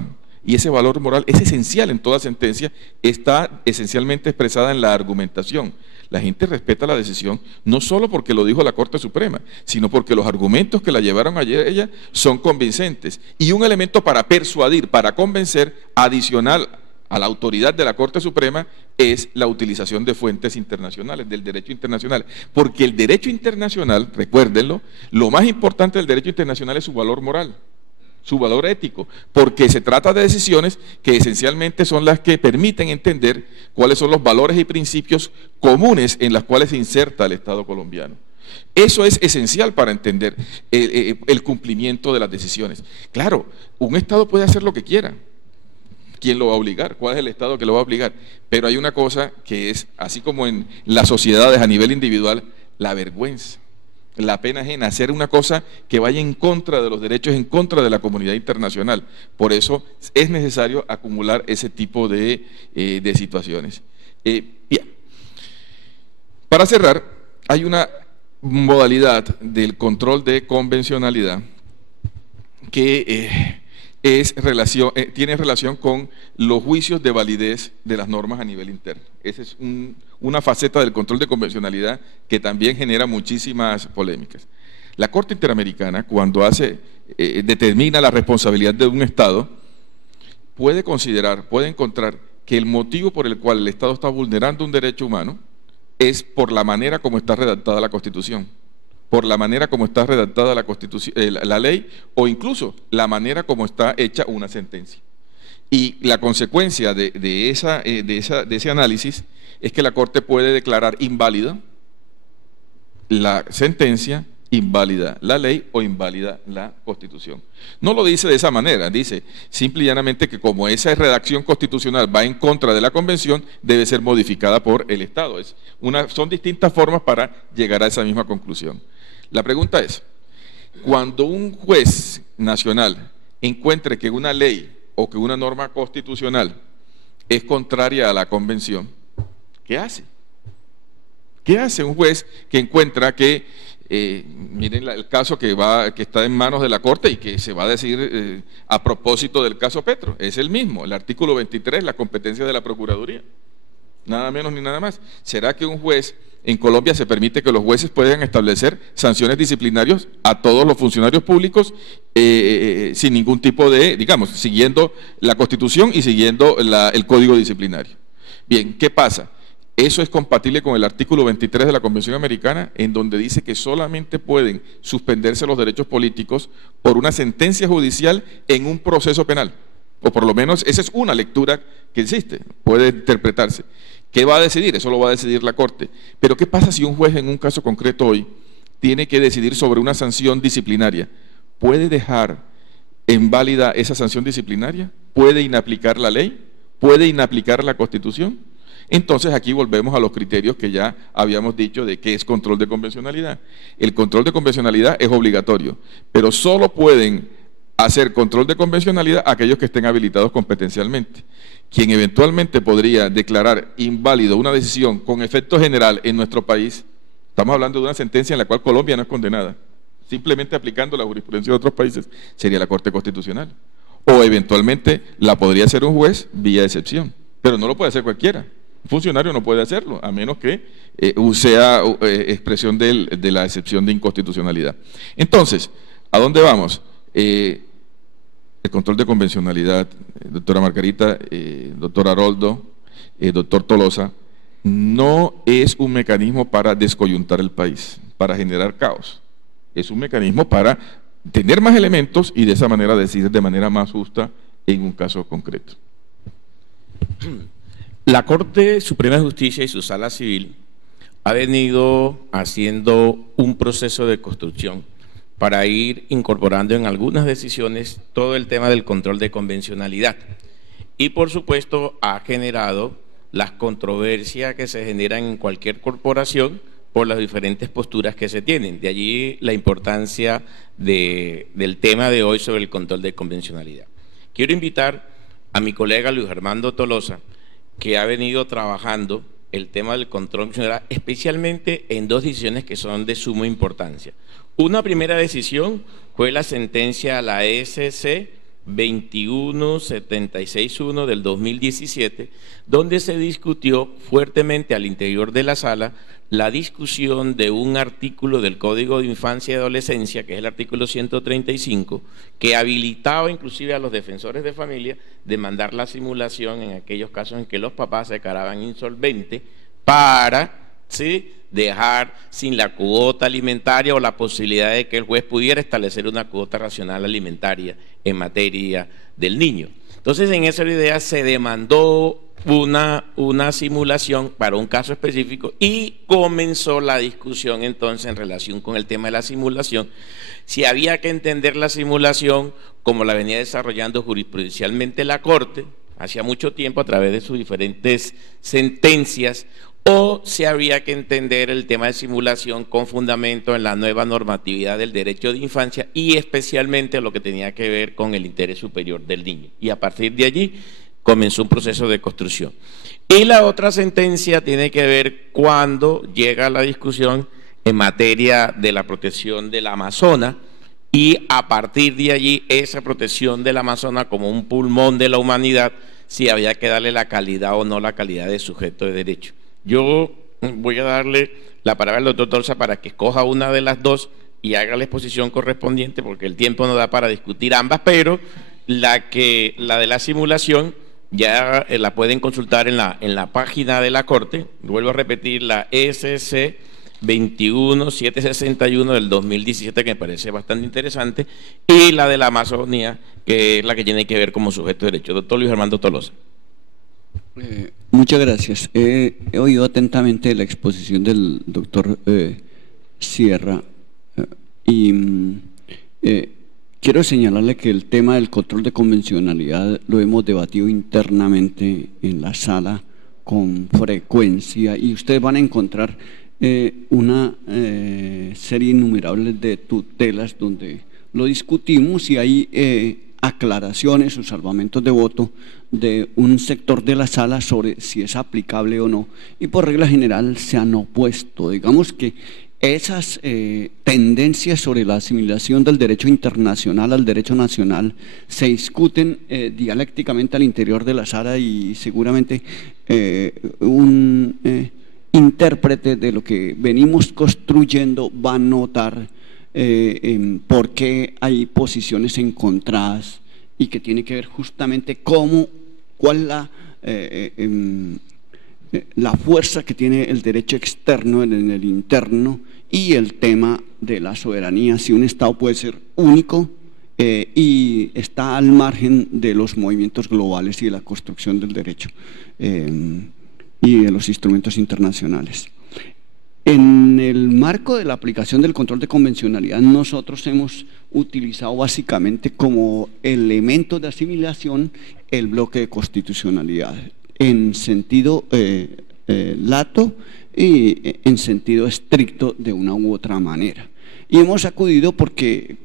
Y ese valor moral es esencial en toda sentencia, está esencialmente expresada en la argumentación. La gente respeta la decisión, no solo porque lo dijo la Corte Suprema, sino porque los argumentos que la llevaron ayer ella son convincentes. Y un elemento para persuadir, para convencer, adicional a la autoridad de la Corte Suprema, es la utilización de fuentes internacionales, del derecho internacional. Porque el derecho internacional, recuérdenlo, lo más importante del derecho internacional es su valor moral, su valor ético, porque se trata de decisiones que esencialmente son las que permiten entender cuáles son los valores y principios comunes en los cuales se inserta el Estado colombiano. Eso es esencial para entender el cumplimiento de las decisiones. Claro, un Estado puede hacer lo que quiera. ¿Quién lo va a obligar? ¿Cuál es el Estado que lo va a obligar? Pero hay una cosa que es, así como en las sociedades a nivel individual, la vergüenza, la pena ajena, hacer una cosa que vaya en contra de los derechos, en contra de la comunidad internacional. Por eso es necesario acumular ese tipo de situaciones. Bien. Para cerrar, hay una modalidad del control de convencionalidad que tiene relación con los juicios de validez de las normas a nivel interno. Esa es una faceta del control de convencionalidad que también genera muchísimas polémicas. La Corte Interamericana, cuando determina la responsabilidad de un Estado, puede encontrar que el motivo por el cual el Estado está vulnerando un derecho humano es por la manera como está redactada la Constitución, por la manera como está redactada la Constitución, la ley, o incluso la manera como está hecha una sentencia. Y la consecuencia de ese análisis es que la Corte puede declarar inválida la sentencia inválida la ley o inválida la Constitución. No lo dice de esa manera, dice simple y llanamente que como esa redacción constitucional va en contra de la Convención, debe ser modificada por el Estado. Son distintas formas para llegar a esa misma conclusión. La pregunta es, cuando un juez nacional encuentre que una ley o que una norma constitucional es contraria a la Convención, ¿qué hace? ¿Qué hace un juez que encuentra que, miren el caso que está en manos de la Corte y que se va a decidir a propósito del caso Petro? Es el mismo, el artículo 23, la competencia de la Procuraduría. Nada menos ni nada más. ¿Será que un juez en Colombia se permite que los jueces puedan establecer sanciones disciplinarias a todos los funcionarios públicos sin ningún tipo de, digamos, siguiendo la Constitución y siguiendo el Código Disciplinario? Bien, ¿qué pasa? Eso es compatible con el artículo 23 de la Convención Americana, en donde dice que solamente pueden suspenderse los derechos políticos por una sentencia judicial en un proceso penal. O por lo menos esa es una lectura que existe, puede interpretarse. ¿Qué va a decidir? Eso lo va a decidir la Corte. Pero ¿qué pasa si un juez en un caso concreto hoy tiene que decidir sobre una sanción disciplinaria? ¿Puede dejar inválida esa sanción disciplinaria? ¿Puede inaplicar la ley? ¿Puede inaplicar la Constitución? Entonces aquí volvemos a los criterios que ya habíamos dicho de qué es control de convencionalidad. El control de convencionalidad es obligatorio, pero solo pueden hacer control de convencionalidad aquellos que estén habilitados competencialmente. Quien eventualmente podría declarar inválido una decisión con efecto general en nuestro país, estamos hablando de una sentencia en la cual Colombia no es condenada, simplemente aplicando la jurisprudencia de otros países, sería la Corte Constitucional. O eventualmente la podría hacer un juez vía excepción, pero no lo puede hacer cualquiera. Un funcionario no puede hacerlo, a menos que sea expresión de la excepción de inconstitucionalidad. Entonces, ¿a dónde vamos? El control de convencionalidad, doctora Margarita, doctor Haroldo, doctor Tolosa, no es un mecanismo para descoyuntar el país, para generar caos. Es un mecanismo para tener más elementos y de esa manera decidir de manera más justa en un caso concreto. La Corte Suprema de Justicia y su Sala Civil ha venido haciendo un proceso de construcción para ir incorporando en algunas decisiones todo el tema del control de convencionalidad. Y por supuesto ha generado las controversias que se generan en cualquier corporación por las diferentes posturas que se tienen. De allí la importancia del tema de hoy sobre el control de convencionalidad. Quiero invitar a mi colega Luis Armando Tolosa, que ha venido trabajando el tema del control convencionalidad, especialmente en dos decisiones que son de suma importancia. Una primera decisión fue la sentencia a la ESC 21761 del 2017, donde se discutió fuertemente al interior de la sala la discusión de un artículo del Código de Infancia y Adolescencia, que es el artículo 135, que habilitaba inclusive a los defensores de familia de mandar la simulación en aquellos casos en que los papás se declaraban insolventes para dejar sin la cuota alimentaria o la posibilidad de que el juez pudiera establecer una cuota racional alimentaria en materia del niño. Entonces, en esa idea se demandó una simulación para un caso específico y comenzó la discusión entonces en relación con el tema de la simulación, si había que entender la simulación como la venía desarrollando jurisprudencialmente la Corte hacía mucho tiempo a través de sus diferentes sentencias, o si había que entender el tema de simulación con fundamento en la nueva normatividad del derecho de infancia y especialmente lo que tenía que ver con el interés superior del niño. Y a partir de allí comenzó un proceso de construcción. Y la otra sentencia tiene que ver cuando llega la discusión en materia de la protección del Amazonas y a partir de allí esa protección del Amazonas como un pulmón de la humanidad, si había que darle la calidad o no la calidad de sujeto de derecho. Yo voy a darle la palabra al doctor Tolosa para que escoja una de las dos y haga la exposición correspondiente, porque el tiempo no da para discutir ambas, pero la de la simulación ya la pueden consultar en la página de la Corte. Vuelvo a repetir, la ESC 21761 del 2017, que me parece bastante interesante, y la de la Amazonía, que es la que tiene que ver como sujeto de derecho. Doctor Luis Armando Tolosa. Muchas gracias. He oído atentamente la exposición del doctor Sierra Y quiero señalarle que el tema del control de convencionalidad lo hemos debatido internamente en la sala con frecuencia, y ustedes van a encontrar una serie innumerable de tutelas donde lo discutimos, y hay aclaraciones o salvamentos de voto de un sector de la sala sobre si es aplicable o no, y por regla general se han opuesto. Digamos que esas tendencias sobre la asimilación del derecho internacional al derecho nacional se discuten dialécticamente al interior de la sala, y seguramente un intérprete de lo que venimos construyendo va a notar por qué hay posiciones encontradas, y que tiene que ver justamente cuál es la fuerza que tiene el derecho externo en el interno, y el tema de la soberanía, si un Estado puede ser único y está al margen de los movimientos globales y de la construcción del derecho y de los instrumentos internacionales. En el marco de la aplicación del control de convencionalidad, nosotros hemos utilizado básicamente como elemento de asimilación el bloque de constitucionalidad, en sentido lato y en sentido estricto de una u otra manera. Y hemos acudido porque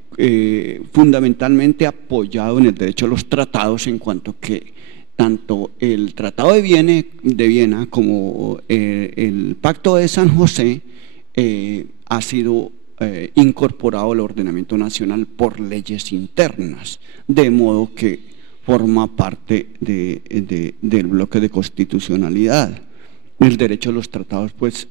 fundamentalmente apoyado en el derecho a los tratados, en cuanto que tanto el Tratado de Viena como el Pacto de San José ha sido incorporado al ordenamiento nacional por leyes internas, de modo que forma parte del bloque de constitucionalidad. El derecho a los tratados, pues,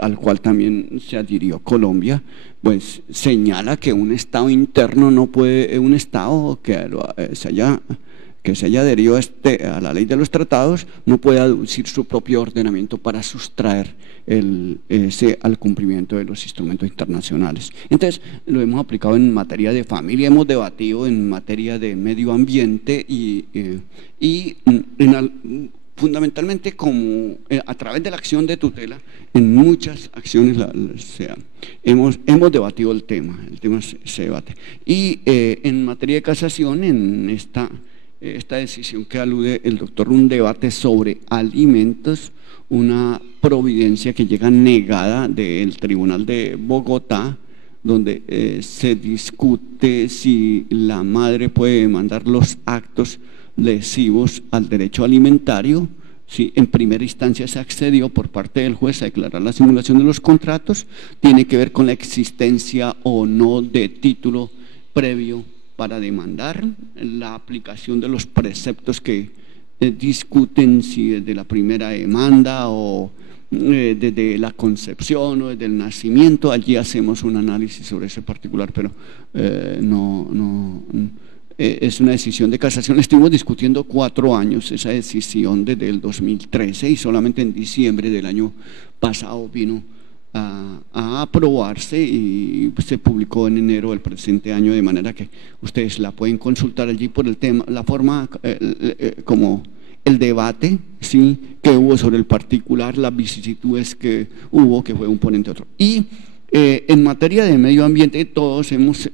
al cual también se adhirió Colombia, pues señala que un Estado interno no puede, un Estado que se haya adherido a la ley de los tratados, no puede aducir su propio ordenamiento para sustraer al cumplimiento de los instrumentos internacionales. Entonces, lo hemos aplicado en materia de familia, hemos debatido en materia de medio ambiente fundamentalmente como a través de la acción de tutela, en muchas acciones hemos debatido el tema se debate. Y en materia de casación, en esta decisión que alude el doctor, un debate sobre alimentos, una providencia que llega negada del Tribunal de Bogotá, donde se discute si la madre puede demandar los actos lesivos al derecho alimentario. Si en primera instancia se accedió por parte del juez a declarar la simulación de los contratos, tiene que ver con la existencia o no de título previo para demandar, la aplicación de los preceptos que discuten si desde la primera demanda o desde la concepción o desde el nacimiento. Allí hacemos un análisis sobre ese particular, pero es una decisión de casación. Estuvimos discutiendo 4 años esa decisión desde el 2013, y solamente en diciembre del año pasado vino a aprobarse y se publicó en enero del presente año, de manera que ustedes la pueden consultar allí por el tema, la forma como el debate, ¿sí?, que hubo sobre el particular, las vicisitudes que hubo, que fue un ponente otro. Y en materia de medio ambiente, todos hemos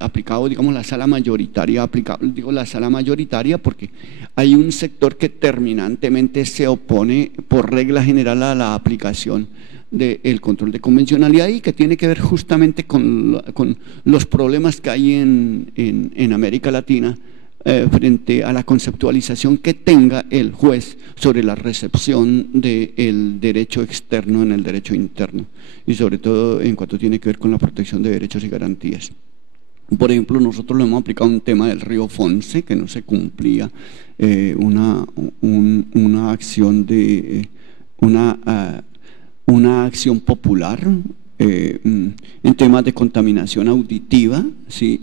aplicado, digamos, la sala mayoritaria, digo la sala mayoritaria porque hay un sector que terminantemente se opone por regla general a la aplicación del control de convencionalidad, y que tiene que ver justamente con los problemas que hay en América Latina frente a la conceptualización que tenga el juez sobre la recepción del derecho externo en el derecho interno, y sobre todo en cuanto tiene que ver con la protección de derechos y garantías. Por ejemplo, nosotros lo hemos aplicado un tema del río Fonce, que no se cumplía una acción de una acción popular en temas de contaminación auditiva, ¿sí?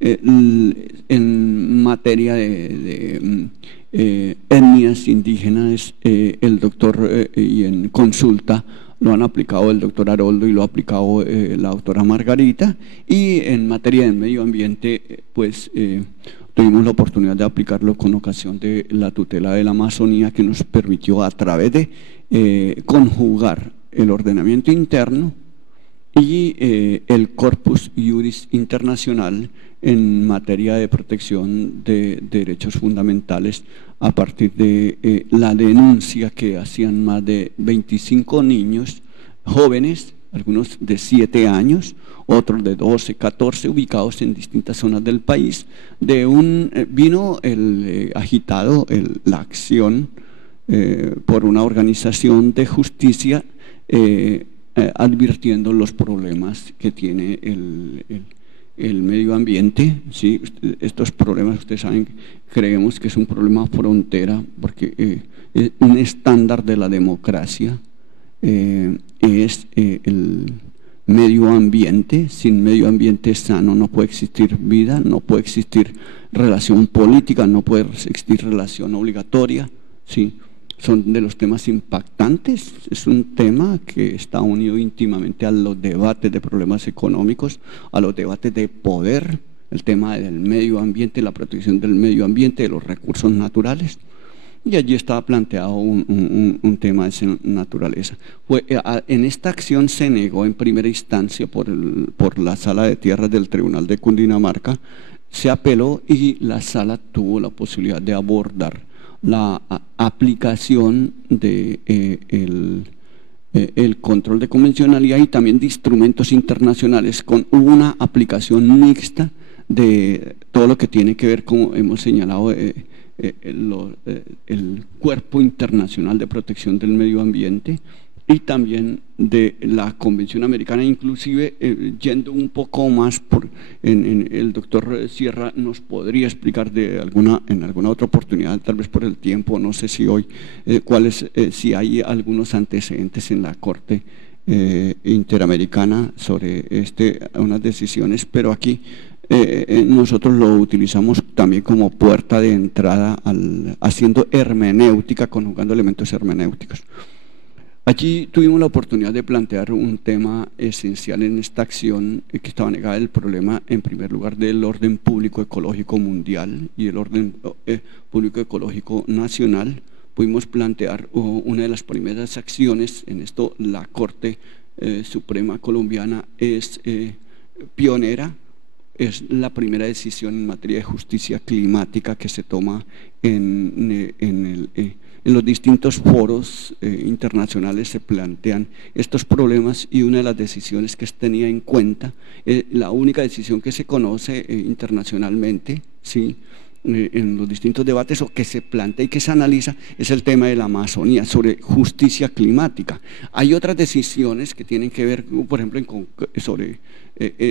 En materia de etnias indígenas, el doctor y en consulta lo han aplicado el doctor Haroldo y lo ha aplicado la doctora Margarita, y en materia de medio ambiente pues tuvimos la oportunidad de aplicarlo con ocasión de la tutela de la Amazonía, que nos permitió, a través de conjugar el ordenamiento interno y el Corpus Juris Internacional en materia de protección de derechos fundamentales a partir de la denuncia que hacían más de 25 niños jóvenes, algunos de 7 años, otros de 12, 14, ubicados en distintas zonas del país. Vino agitado la acción por una organización de justicia advirtiendo los problemas que tiene el medio ambiente. ¿Sí? Estos problemas, ustedes saben, creemos que es un problema frontera, porque un estándar de la democracia es el medio ambiente. Sin medio ambiente sano no puede existir vida, no puede existir relación política, no puede existir relación obligatoria. ¿Sí? Son de los temas impactantes. Es un tema que está unido íntimamente a los debates de problemas económicos, a los debates de poder, el tema del medio ambiente, la protección del medio ambiente, de los recursos naturales. Y allí estaba planteado un tema de esa naturaleza. En esta acción se negó en primera instancia por la Sala de Tierras del Tribunal de Cundinamarca, se apeló y la Sala tuvo la posibilidad de abordar la aplicación de el control de convencionalidad y también de instrumentos internacionales. Hubo una aplicación mixta de todo lo que tiene que ver, como hemos señalado, el Cuerpo Internacional de Protección del Medio Ambiente y también de la Convención Americana, inclusive yendo un poco más el doctor Sierra nos podría explicar en alguna otra oportunidad, tal vez por el tiempo, no sé si hoy, si hay algunos antecedentes en la Corte Interamericana sobre unas decisiones, pero aquí nosotros lo utilizamos también como puerta de entrada haciendo hermenéutica, conjugando elementos hermenéuticos. Allí tuvimos la oportunidad de plantear un tema esencial en esta acción que estaba negada, el problema, en primer lugar, del orden público ecológico mundial y el orden público ecológico nacional. Pudimos plantear una de las primeras acciones en esto. La Corte Suprema colombiana es pionera, es la primera decisión en materia de justicia climática que se toma en los distintos foros internacionales. Se plantean estos problemas y una de las decisiones que se tenía en cuenta, la única decisión que se conoce internacionalmente, ¿sí?, en los distintos debates o que se plantea y que se analiza, es el tema de la Amazonía, sobre justicia climática. Hay otras decisiones que tienen que ver, por ejemplo,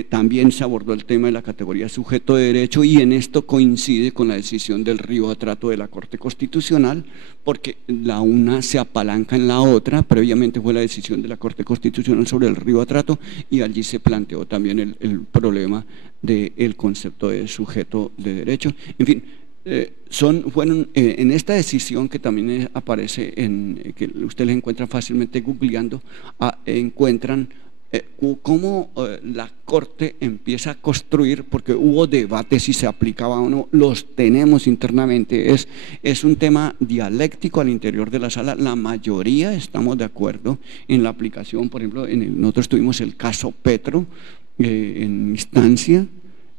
también se abordó el tema de la categoría sujeto de derecho, y en esto coincide con la decisión del Río Atrato de la Corte Constitucional, porque la una se apalanca en la otra. Previamente fue la decisión de la Corte Constitucional sobre el Río Atrato y allí se planteó también el problema del concepto de sujeto de derecho. En fin, fueron en esta decisión, que también aparece que ustedes la encuentran fácilmente googleando, encuentran cómo la Corte empieza a construir, porque hubo debates si se aplicaba o no, los tenemos internamente. Es un tema dialéctico al interior de la sala. La mayoría estamos de acuerdo en la aplicación. Por ejemplo, nosotros tuvimos el caso Petro en instancia.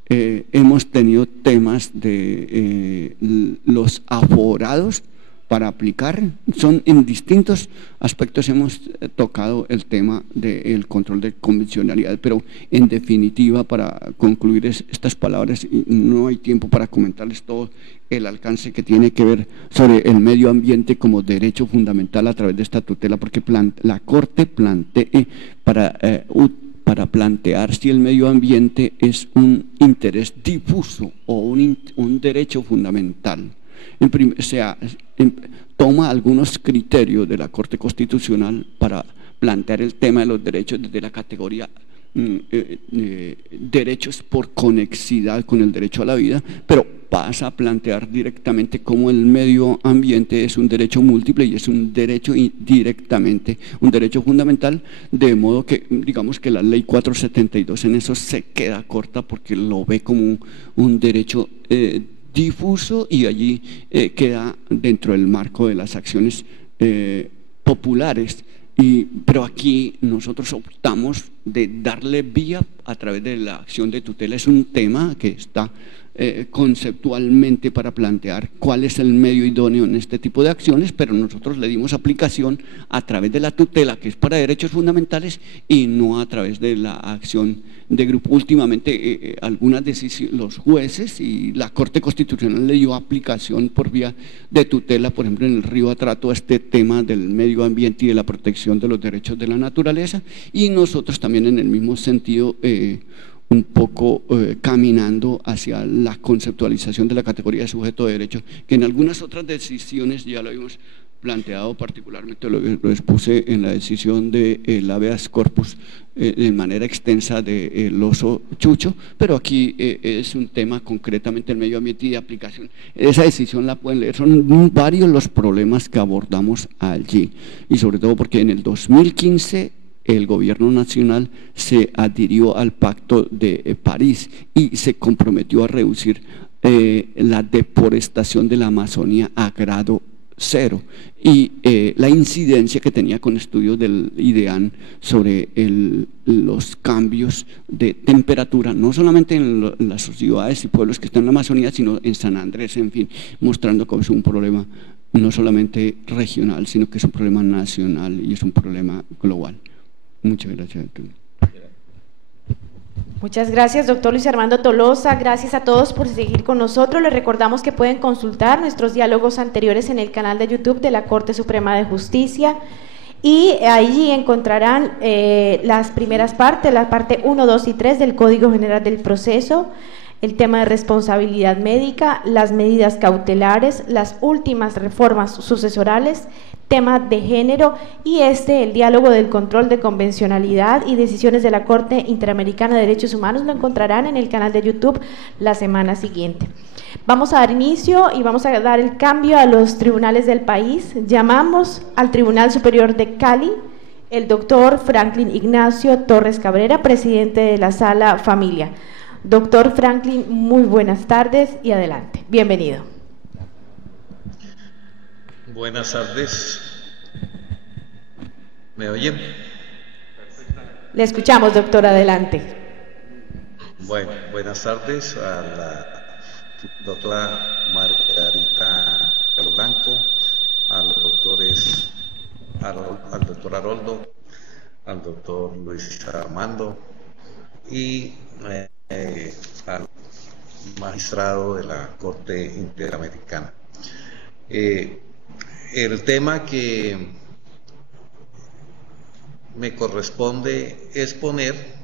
Hemos tenido temas de los aforados para aplicar, en distintos aspectos hemos tocado el tema del control de convencionalidad, pero en definitiva, para concluir estas palabras, no hay tiempo para comentarles todo el alcance que tiene que ver sobre el medio ambiente como derecho fundamental a través de esta tutela, porque la Corte para plantear si el medio ambiente es un interés difuso o un derecho fundamental. Toma algunos criterios de la Corte Constitucional para plantear el tema de los derechos desde la categoría derechos por conexidad con el derecho a la vida, pero pasa a plantear directamente cómo el medio ambiente es un derecho múltiple y es un derecho directamente, un derecho fundamental, de modo que digamos que la ley 472 en eso se queda corta, porque lo ve como un derecho difuso, y allí queda dentro del marco de las acciones populares. Pero aquí nosotros optamos de darle vía a través de la acción de tutela. Es un tema que está conceptualmente para plantear cuál es el medio idóneo en este tipo de acciones, pero nosotros le dimos aplicación a través de la tutela, que es para derechos fundamentales, y no a través de la acción de grupo. Últimamente algunas decisiones, los jueces y la Corte Constitucional le dio aplicación por vía de tutela, por ejemplo en el Río Atrato, a este tema del medio ambiente y de la protección de los derechos de la naturaleza, y nosotros también en el mismo sentido un poco caminando hacia la conceptualización de la categoría de sujeto de derecho, que en algunas otras decisiones ya lo habíamos planteado, particularmente lo expuse en la decisión de habeas corpus de manera extensa del oso Chucho, pero aquí es un tema concretamente el medio ambiente y de aplicación. Esa decisión la pueden leer, son varios los problemas que abordamos allí, y sobre todo porque en el 2015 el gobierno nacional se adhirió al Pacto de París y se comprometió a reducir la deforestación de la Amazonía a grado cero, y la incidencia que tenía con estudios del IDEAN sobre los cambios de temperatura, no solamente en las ciudades y pueblos que están en la Amazonía, sino en San Andrés, en fin, mostrando cómo es un problema no solamente regional, sino que es un problema nacional y es un problema global. Muchas gracias. Muchas gracias, doctor Luis Armando Tolosa. Gracias a todos por seguir con nosotros. Les recordamos que pueden consultar nuestros diálogos anteriores en el canal de YouTube de la Corte Suprema de Justicia, y allí encontrarán las primeras partes, la parte 1, 2 y 3 del Código General del Proceso, el tema de responsabilidad médica, las medidas cautelares, las últimas reformas sucesorales, tema de género, y el diálogo del control de convencionalidad y decisiones de la Corte Interamericana de Derechos Humanos, lo encontrarán en el canal de YouTube la semana siguiente. Vamos a dar inicio y vamos a dar el cambio a los tribunales del país. Llamamos al Tribunal Superior de Cali el doctor Franklin Ignacio Torres Cabrera, presidente de la Sala Familia. Doctor Franklin, muy buenas tardes y adelante. Bienvenido. Buenas tardes. ¿Me oyen? Le escuchamos, doctor, adelante. Bueno, buenas tardes a la doctora Margarita Blanco, a los doctores, al doctor Haroldo, al doctor Luis Armando y al magistrado de la Corte Interamericana. El tema que me corresponde exponer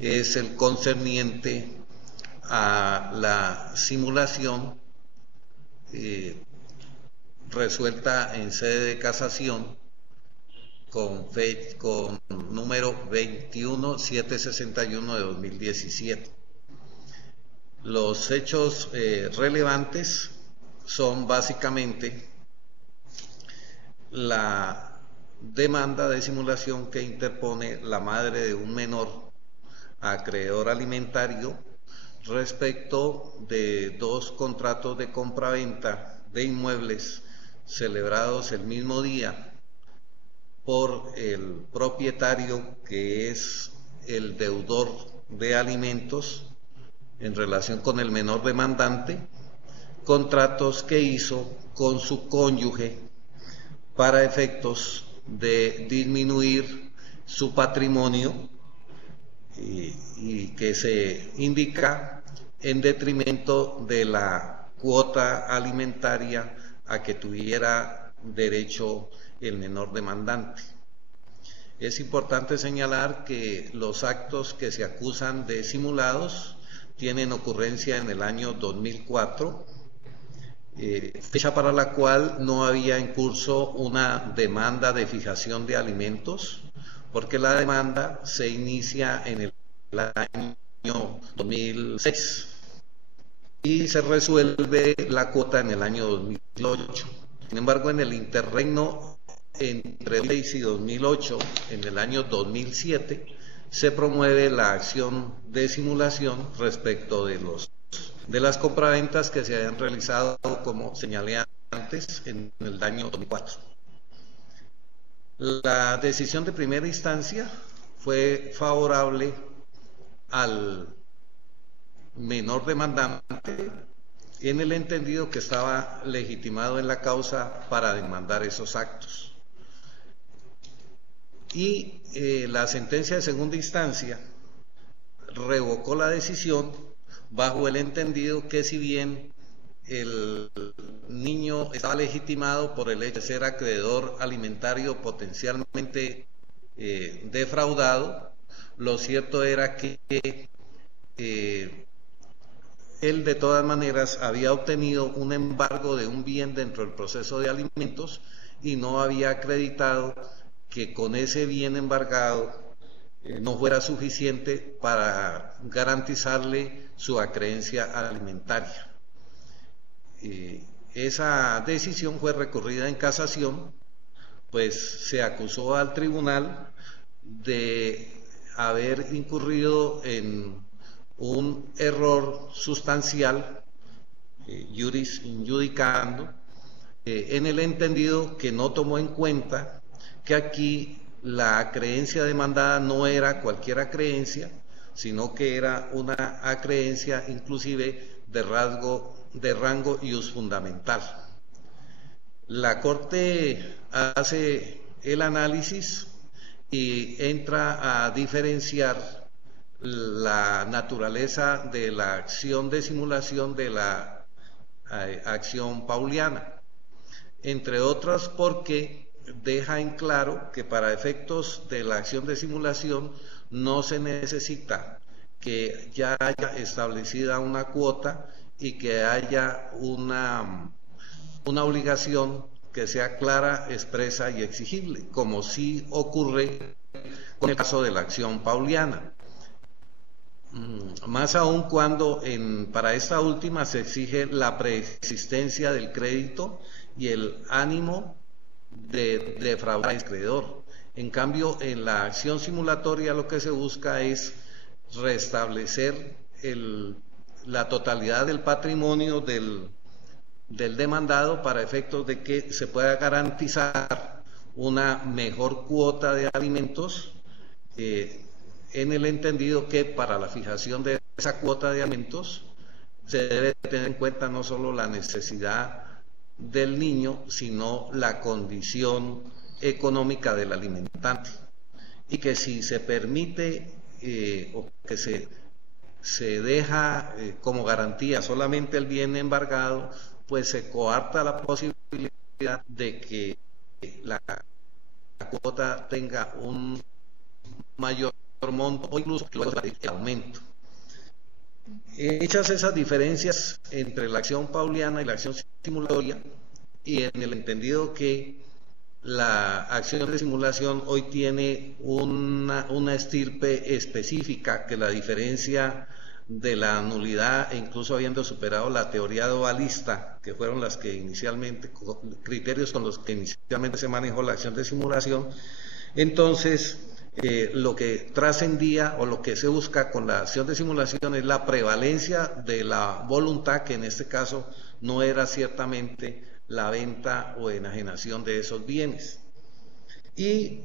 es el concerniente a la simulación resuelta en sede de casación con número 21761 de 2017. Los hechos relevantes son básicamente la demanda de simulación que interpone la madre de un menor acreedor alimentario respecto de dos contratos de compraventa de inmuebles celebrados el mismo día por el propietario, que es el deudor de alimentos, en relación con el menor demandante, contratos que hizo con su cónyuge para efectos de disminuir su patrimonio y que se indica en detrimento de la cuota alimentaria a que tuviera derecho el menor demandante. Es importante señalar que los actos que se acusan de simulados tienen ocurrencia en el año 2004, fecha para la cual no había en curso una demanda de fijación de alimentos, porque la demanda se inicia en el año 2006 y se resuelve la cuota en el año 2008. Sin embargo, en el interregno entre 2006 y 2008, en el año 2007, se promueve la acción de simulación respecto de las compraventas que se habían realizado, como señalé antes, en el año 2004. La decisión de primera instancia fue favorable al menor demandante en el entendido que estaba legitimado en la causa para demandar esos actos. Y la sentencia de segunda instancia revocó la decisión bajo el entendido que si bien el niño estaba legitimado por el hecho de ser acreedor alimentario potencialmente defraudado, lo cierto era que él de todas maneras había obtenido un embargo de un bien dentro del proceso de alimentos y no había acreditado que con ese bien embargado no fuera suficiente para garantizarle su acreencia alimentaria. Esa decisión fue recurrida en casación, pues se acusó al tribunal de haber incurrido en un error sustancial, juris injudicando, en el entendido que no tomó en cuenta que aquí la acreencia demandada no era cualquier acreencia, sino que era una acreencia inclusive de rango iusfundamental. La Corte hace el análisis y entra a diferenciar la naturaleza de la acción de simulación de la acción pauliana, entre otras porque deja en claro que para efectos de la acción de simulación no se necesita que ya haya establecida una cuota y que haya una obligación que sea clara, expresa y exigible, como sí ocurre con el caso de la acción pauliana. Más aún cuando para esta última se exige la preexistencia del crédito y el ánimo de defraudar al acreedor. En cambio, en la acción simulatoria lo que se busca es restablecer la totalidad del patrimonio del demandado para efectos de que se pueda garantizar una mejor cuota de alimentos, en el entendido que para la fijación de esa cuota de alimentos se debe tener en cuenta no solo la necesidad del niño, sino la condición económica del alimentante, y que si se permite o que se deja como garantía solamente el bien embargado, pues se coarta la posibilidad de que la cuota tenga un mayor monto o incluso el aumento. Hechas esas diferencias entre la acción pauliana y la acción simulatoria, y en el entendido que la acción de simulación hoy tiene una estirpe específica que la diferencia de la nulidad, e incluso habiendo superado la teoría dualista, que fueron las que inicialmente, criterios con los que inicialmente se manejó la acción de simulación, entonces lo que trascendía o lo que se busca con la acción de simulación es la prevalencia de la voluntad, que en este caso no era ciertamente la venta o enajenación de esos bienes. Y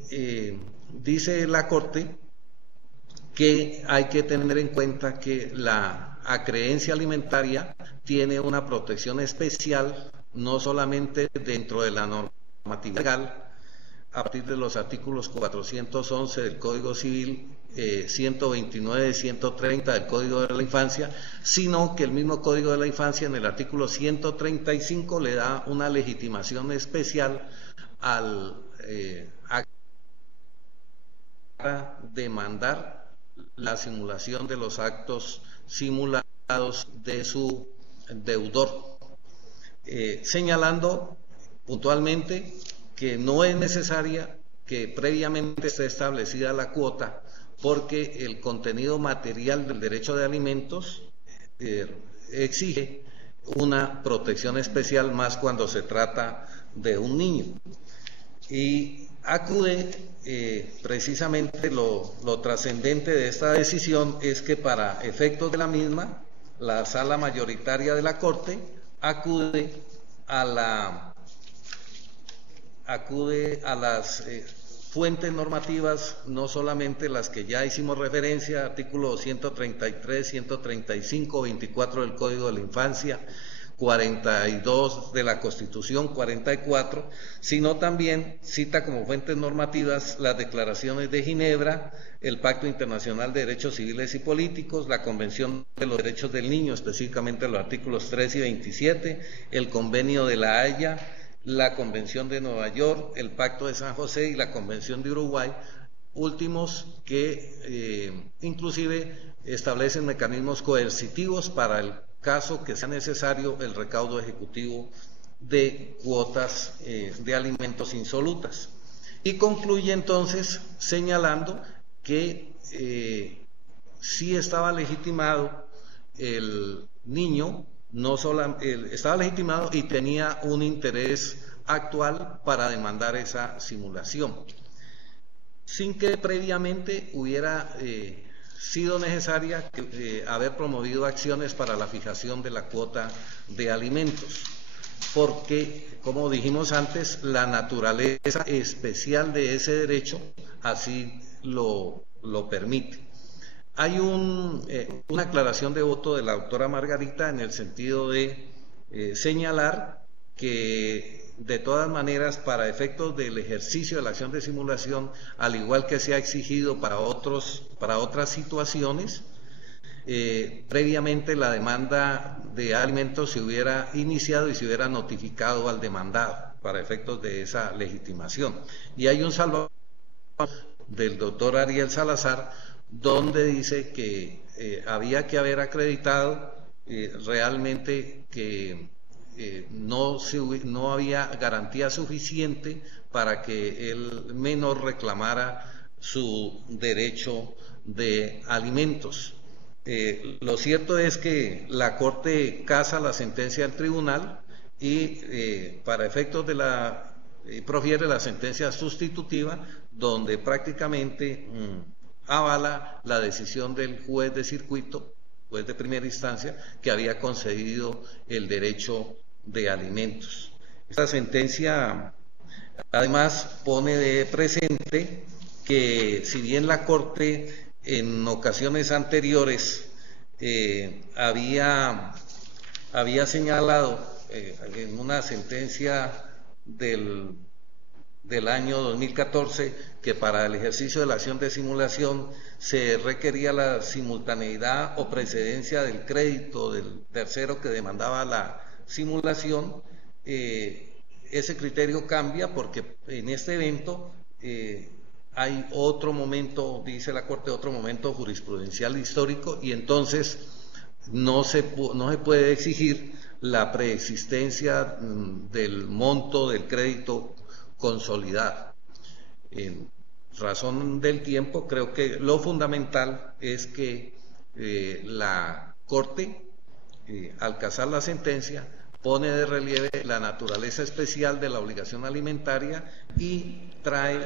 dice la Corte que hay que tener en cuenta que la acreencia alimentaria tiene una protección especial, no solamente dentro de la normativa legal, a partir de los artículos 411 del Código Civil, 129 y 130 del Código de la Infancia, sino que el mismo Código de la Infancia en el artículo 135 le da una legitimación especial al demandar la simulación de los actos simulados de su deudor, señalando puntualmente que no es necesaria que previamente esté establecida la cuota, porque el contenido material del derecho de alimentos exige una protección especial, más cuando se trata de un niño. Y acude precisamente lo trascendente de esta decisión es que para efectos de la misma, la sala mayoritaria de la Corte acude a las fuentes normativas, no solamente las que ya hicimos referencia, artículos 133, 135, 24 del Código de la Infancia, 42 de la Constitución, 44, sino también cita como fuentes normativas las declaraciones de Ginebra, el Pacto Internacional de Derechos Civiles y Políticos, la Convención de los Derechos del Niño, específicamente los artículos 3 y 27, el Convenio de La Haya, la Convención de Nueva York, el Pacto de San José y la Convención de Uruguay, últimos que inclusive establecen mecanismos coercitivos para el caso que sea necesario el recaudo ejecutivo de cuotas de alimentos insolutas. Y concluye entonces señalando que sí estaba legitimado el niño, no solo estaba legitimado y tenía un interés actual para demandar esa simulación, sin que previamente hubiera sido necesaria haber promovido acciones para la fijación de la cuota de alimentos, porque, como dijimos antes, la naturaleza especial de ese derecho así lo permite. Hay una aclaración de voto de la doctora Margarita en el sentido de señalar que de todas maneras, para efectos del ejercicio de la acción de simulación, al igual que se ha exigido para otras situaciones, previamente la demanda de alimentos se hubiera iniciado y se hubiera notificado al demandado para efectos de esa legitimación. Y hay un salvamento del doctor Ariel Salazar, donde dice que había que haber acreditado realmente que no había garantía suficiente para que el menor reclamara su derecho de alimentos. Lo cierto es que la Corte casa la sentencia del tribunal y para efectos de profiere la sentencia sustitutiva, donde prácticamente avala la decisión del juez de circuito, juez de primera instancia, que había concedido el derecho de alimentos. Esta sentencia además pone de presente que si bien la Corte en ocasiones anteriores había señalado en una sentencia del año 2014 que para el ejercicio de la acción de simulación se requería la simultaneidad o precedencia del crédito del tercero que demandaba la simulación, ese criterio cambia porque en este evento hay otro momento, dice la Corte, otro momento jurisprudencial histórico, y entonces no se puede exigir la preexistencia del monto del crédito consolidado. En razón del tiempo, creo que lo fundamental es que la Corte, al casar la sentencia, pone de relieve la naturaleza especial de la obligación alimentaria y trae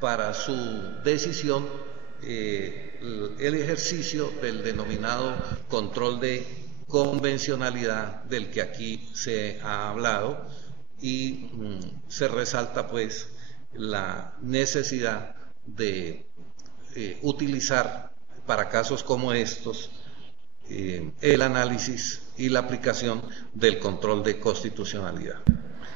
para su decisión el ejercicio del denominado control de convencionalidad del que aquí se ha hablado, y se resalta pues la necesidad de utilizar para casos como estos el análisis y la aplicación del control de constitucionalidad.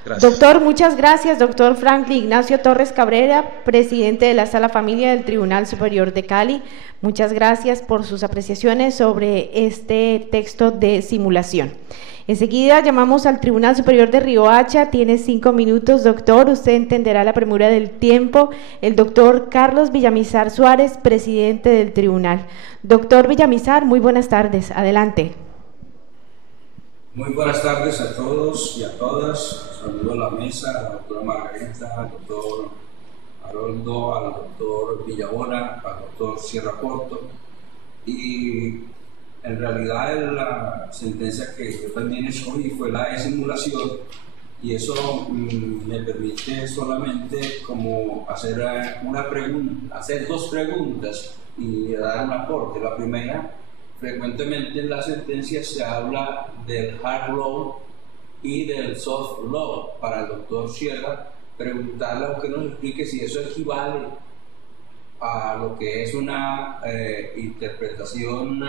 Gracias. Doctor, muchas gracias. Doctor Franklin Ignacio Torres Cabrera, presidente de la Sala Familia del Tribunal Superior de Cali. Muchas gracias por sus apreciaciones sobre este texto de simulación. Enseguida llamamos al Tribunal Superior de Riohacha. Tiene 5 minutos, doctor. Usted entenderá la premura del tiempo. El doctor Carlos Villamizar Suárez, presidente del tribunal. Doctor Villamizar, muy buenas tardes. Adelante. Muy buenas tardes a todos y a todas. Saludo a la mesa, a la doctora Margarita, al doctor Haroldo, al doctor Villabona, al doctor Sierra Porto. Y en realidad la sentencia que yo también escogí fue la de simulación, y eso me permite solamente como hacer hacer 2 preguntas y dar un aporte. La primera: frecuentemente en la sentencia se habla del hard law y del soft law. Para el doctor Sierra, preguntarle a que nos explique si eso equivale a lo que es una interpretación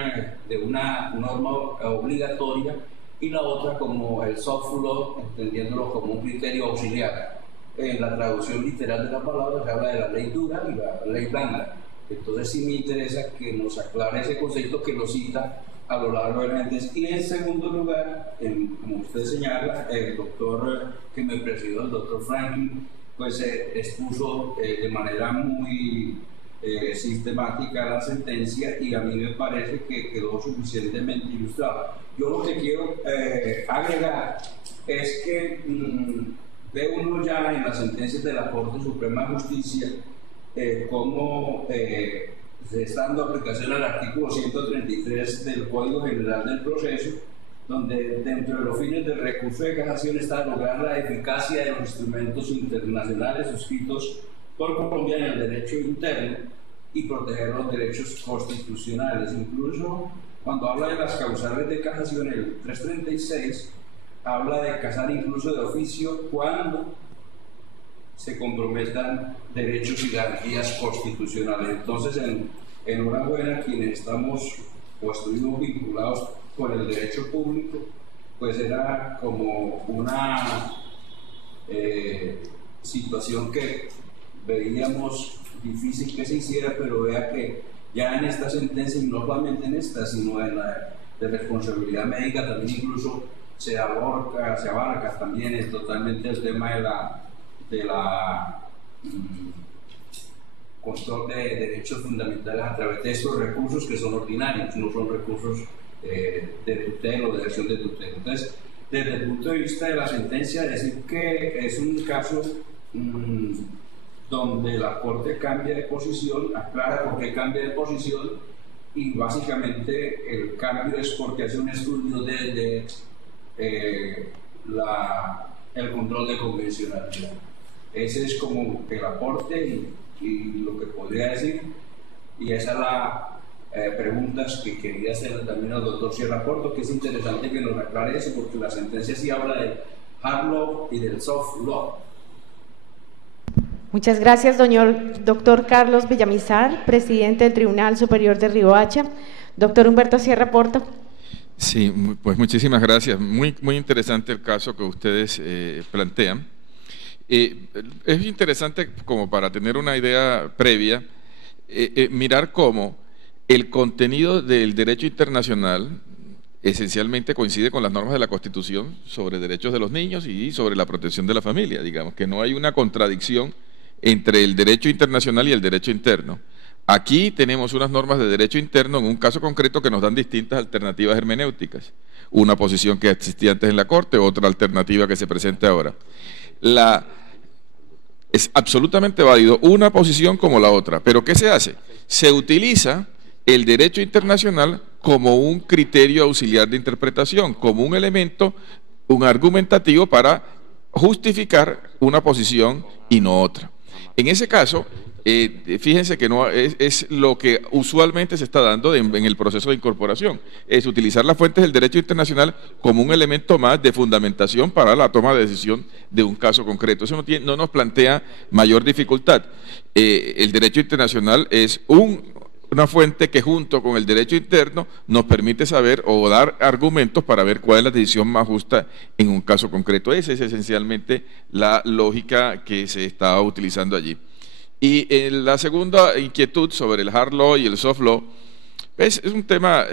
de una norma obligatoria, y la otra como el soft law, entendiéndolo como un criterio auxiliar. En la traducción literal de la palabra se habla de la ley dura y la ley blanda. Entonces sí me interesa que nos aclare ese concepto que lo cita a lo largo de la sentencia. Y en segundo lugar, como usted señala, el doctor que me presidió, el doctor Franklin, pues expuso de manera muy sistemática la sentencia, y a mí me parece que quedó suficientemente ilustrado. Yo lo que quiero agregar es que ve uno ya en las sentencias de la Corte Suprema de Justicia cómo se está dando aplicación al artículo 133 del Código General del Proceso, donde dentro de los fines del recurso de casación está lograr la eficacia de los instrumentos internacionales suscritos por Colombia en el derecho interno y proteger los derechos constitucionales. Incluso cuando habla de las causales de casación, el 336 habla de casar incluso de oficio cuando se comprometan derechos y garantías constitucionales. Entonces, enhorabuena quienes estamos o estuvimos vinculados con el derecho público, pues era como una situación que veíamos difícil que se hiciera, pero vea que ya en esta sentencia, y no solamente en esta, sino en la de responsabilidad médica, también incluso se abarca también totalmente el tema de la control de derechos fundamentales a través de estos recursos que son ordinarios, no son recursos de tutela o de acción de tutela. Entonces, desde el punto de vista de la sentencia, decir que es un caso donde la Corte cambia de posición, aclara por qué cambia de posición, y básicamente el cambio es porque hace un estudio de el control de convencionalidad. Ese es como el aporte y lo que podría decir, y esa es la preguntas que quería hacer también al doctor Sierra Porto, que es interesante que nos aclare eso, porque la sentencia sí habla del hard law y del soft law. Muchas gracias, doctor Carlos Villamizar, presidente del Tribunal Superior de Riohacha. Doctor Humberto Sierra Porto. Sí, pues muchísimas gracias. Muy interesante el caso que ustedes plantean. Es interesante, como para tener una idea previa, mirar cómo el contenido del derecho internacional esencialmente coincide con las normas de la Constitución sobre derechos de los niños y sobre la protección de la familia. Digamos que no hay una contradicción entre el derecho internacional y el derecho interno. Aquí tenemos unas normas de derecho interno en un caso concreto que nos dan distintas alternativas hermenéuticas. Una posición que existía antes en la Corte, otra alternativa que se presenta ahora. Es absolutamente válido una posición como la otra, pero ¿qué se hace? Se utiliza el derecho internacional como un criterio auxiliar de interpretación, como un elemento, un argumentativo para justificar una posición y no otra. En ese caso, fíjense que no es lo que usualmente se está dando en el proceso de incorporación, es utilizar las fuentes del derecho internacional como un elemento más de fundamentación para la toma de decisión de un caso concreto. Eso no nos plantea mayor dificultad. El derecho internacional es una fuente que junto con el derecho interno nos permite saber o dar argumentos para ver cuál es la decisión más justa en un caso concreto. Esa es esencialmente la lógica que se está utilizando allí. Y la segunda inquietud sobre el hard law y el soft law es un tema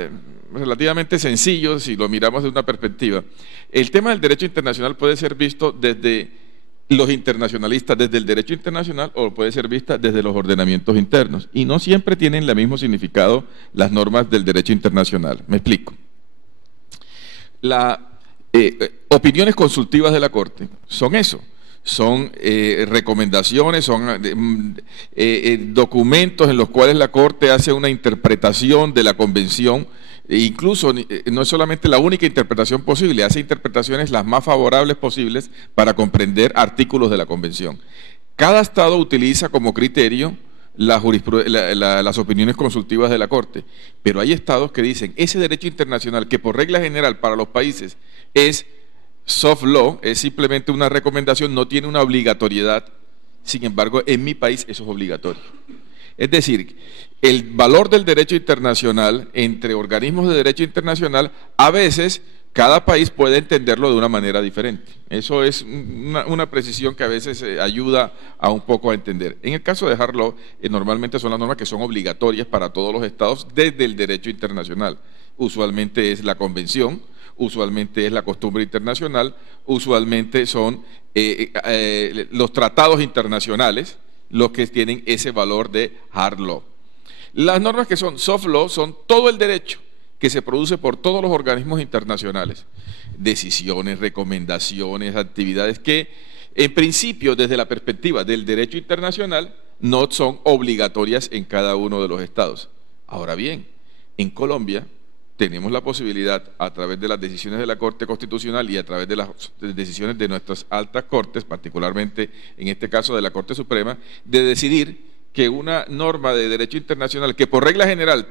relativamente sencillo si lo miramos desde una perspectiva. El tema del derecho internacional puede ser visto desde los internacionalistas, desde el derecho internacional, o puede ser vista desde los ordenamientos internos. Y no siempre tienen el mismo significado las normas del derecho internacional. Me explico. Las opiniones consultivas de la Corte son eso. Son recomendaciones, son documentos en los cuales la Corte hace una interpretación de la Convención. E incluso no es solamente la única interpretación posible, hace interpretaciones las más favorables posibles para comprender artículos de la Convención. Cada Estado utiliza como criterio las opiniones consultivas de la Corte, pero hay Estados que dicen ese derecho internacional que por regla general para los países es soft law es simplemente una recomendación, no tiene una obligatoriedad. Sin embargo, en mi país eso es obligatorio. Es decir, el valor del derecho internacional entre organismos de derecho internacional, a veces cada país puede entenderlo de una manera diferente. Eso es una precisión que a veces ayuda a un poco a entender. En el caso de hard law, normalmente son las normas que son obligatorias para todos los estados desde el derecho internacional. Usualmente es la convención, usualmente es la costumbre internacional, usualmente son los tratados internacionales los que tienen ese valor de hard law. Las normas que son soft law son todo el derecho que se produce por todos los organismos internacionales, decisiones, recomendaciones, actividades que en principio desde la perspectiva del derecho internacional no son obligatorias en cada uno de los estados. Ahora bien, en Colombia tenemos la posibilidad, a través de las decisiones de la Corte Constitucional y a través de las decisiones de nuestras altas cortes, particularmente en este caso de la Corte Suprema, de decidir que una norma de derecho internacional que por regla general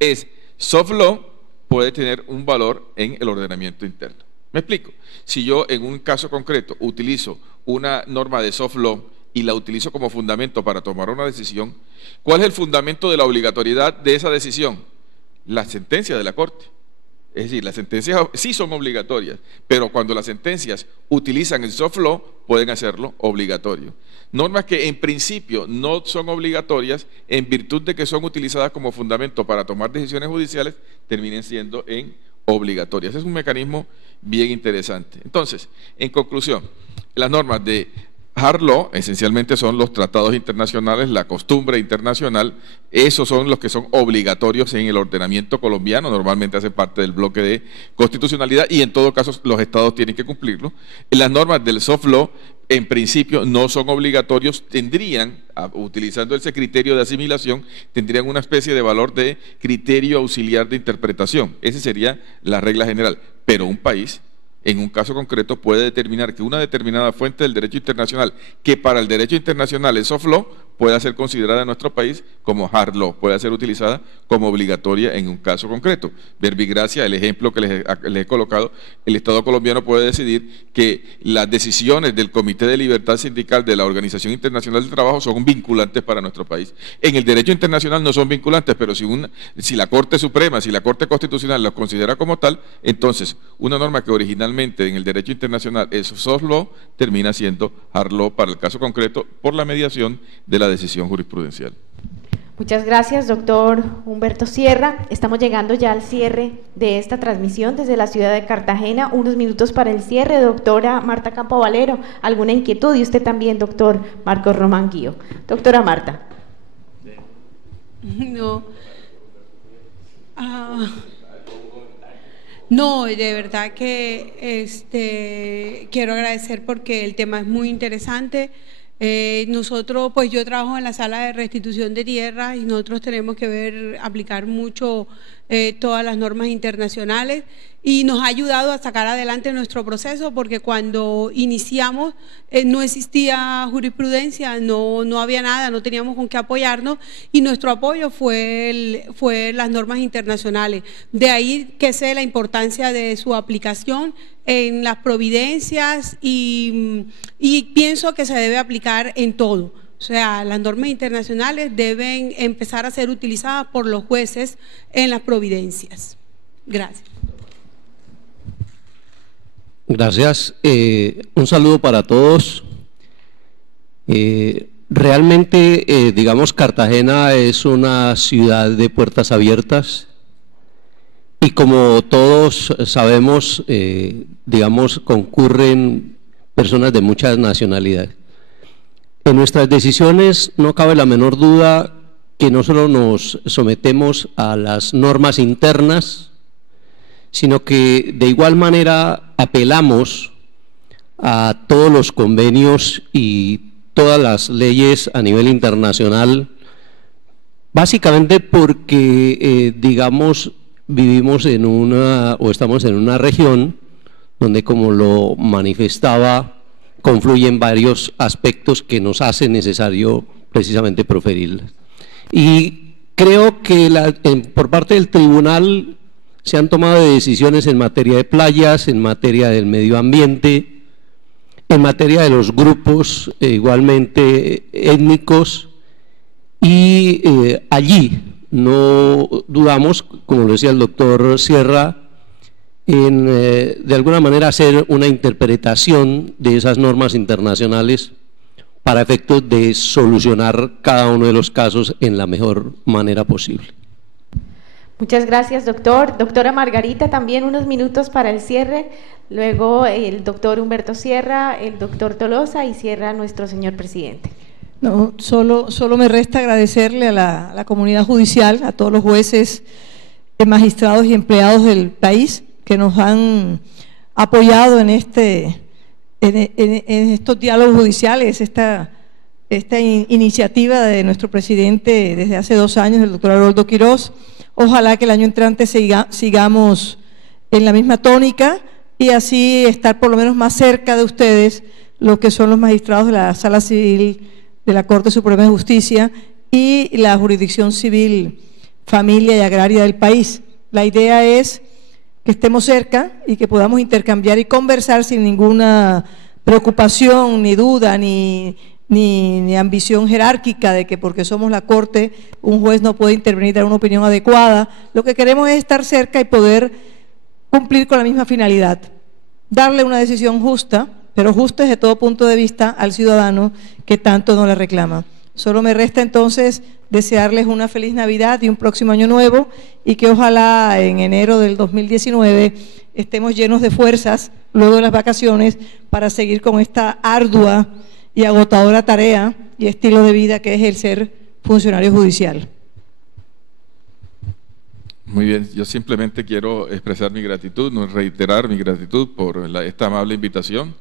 es soft law puede tener un valor en el ordenamiento interno. ¿Me explico? Si yo en un caso concreto utilizo una norma de soft law y la utilizo como fundamento para tomar una decisión, ¿cuál es el fundamento de la obligatoriedad de esa decisión? La sentencia de la Corte. Es decir, las sentencias sí son obligatorias, pero cuando las sentencias utilizan el soft law, pueden hacerlo obligatorio. Normas que en principio no son obligatorias, en virtud de que son utilizadas como fundamento para tomar decisiones judiciales, terminen siendo obligatorias. Es un mecanismo bien interesante. Entonces, en conclusión, las normas de hard law esencialmente son los tratados internacionales, la costumbre internacional, esos son los que son obligatorios en el ordenamiento colombiano, normalmente hacen parte del bloque de constitucionalidad y en todo caso los estados tienen que cumplirlo. Las normas del soft law en principio no son obligatorios, tendrían, utilizando ese criterio de asimilación, tendrían una especie de valor de criterio auxiliar de interpretación, esa sería la regla general, pero un país en un caso concreto puede determinar que una determinada fuente del derecho internacional, que para el derecho internacional es soft law, pueda ser considerada en nuestro país como hard law, puede ser utilizada como obligatoria en un caso concreto. Verbigracia, el ejemplo que les he colocado, el Estado colombiano puede decidir que las decisiones del Comité de Libertad Sindical de la Organización Internacional del Trabajo son vinculantes para nuestro país. En el derecho internacional no son vinculantes, pero si la Corte Suprema, si la Corte Constitucional los considera como tal, entonces una norma que originalmente en el derecho internacional es soft law, termina siendo hard law para el caso concreto por la mediación de la decisión jurisprudencial. Muchas gracias, doctor Humberto Sierra. Estamos llegando ya al cierre de esta transmisión desde la ciudad de Cartagena. Unos minutos para el cierre. Doctora Marta Campo Valero, ¿alguna inquietud? Y usted también, doctor Marcos Román Guío. Doctora Marta. No, de verdad que quiero agradecer porque el tema es muy interesante. Nosotros, pues yo trabajo en la sala de restitución de tierras y nosotros tenemos que aplicar mucho todas las normas internacionales y nos ha ayudado a sacar adelante nuestro proceso porque cuando iniciamos no existía jurisprudencia, no había nada, no teníamos con qué apoyarnos y nuestro apoyo fue las normas internacionales. De ahí que sé la importancia de su aplicación en las providencias y pienso que se debe aplicar en todo. O sea, las normas internacionales deben empezar a ser utilizadas por los jueces en las providencias. Gracias. Gracias. Un saludo para todos. Realmente, digamos, Cartagena es una ciudad de puertas abiertas y como todos sabemos, digamos, concurren personas de muchas nacionalidades. En nuestras decisiones no cabe la menor duda que no solo nos sometemos a las normas internas, sino que de igual manera apelamos a todos los convenios y todas las leyes a nivel internacional, básicamente porque, digamos, vivimos en o estamos en una región donde, como lo manifestaba, confluyen varios aspectos que nos hace necesario precisamente proferirlas. Y creo que por parte del tribunal Se han tomado decisiones en materia de playas, en materia del medio ambiente, en materia de los grupos igualmente étnicos, y allí no dudamos, como lo decía el doctor Sierra, en de alguna manera hacer una interpretación de esas normas internacionales para efectos de solucionar cada uno de los casos en la mejor manera posible. Muchas gracias, doctor. Doctora Margarita, también unos minutos para el cierre. Luego el doctor Humberto Sierra, el doctor Tolosa y cierra nuestro señor presidente. No, solo me resta agradecerle a la comunidad judicial, a todos los jueces, magistrados y empleados del país que nos han apoyado en estos diálogos judiciales, esta iniciativa de nuestro presidente desde hace 2 años, el doctor Haroldo Quirós. Ojalá que el año entrante sigamos en la misma tónica y así estar por lo menos más cerca de ustedes, lo que son los magistrados de la Sala Civil de la Corte Suprema de Justicia y la Jurisdicción Civil, Familia y Agraria del país. La idea es que estemos cerca y que podamos intercambiar y conversar sin ninguna preocupación, ni duda, ni ambición jerárquica de que porque somos la Corte un juez no puede intervenir y dar una opinión adecuada. Lo que queremos es estar cerca y poder cumplir con la misma finalidad, darle una decisión justa, pero justa desde todo punto de vista al ciudadano que tanto nos le reclama. Solo me resta entonces desearles una feliz Navidad y un próximo año nuevo y que ojalá en enero del 2019 estemos llenos de fuerzas luego de las vacaciones para seguir con esta ardua y agotadora tarea y estilo de vida que es el ser funcionario judicial. Muy bien, yo simplemente quiero expresar mi gratitud, no reiterar mi gratitud por esta amable invitación,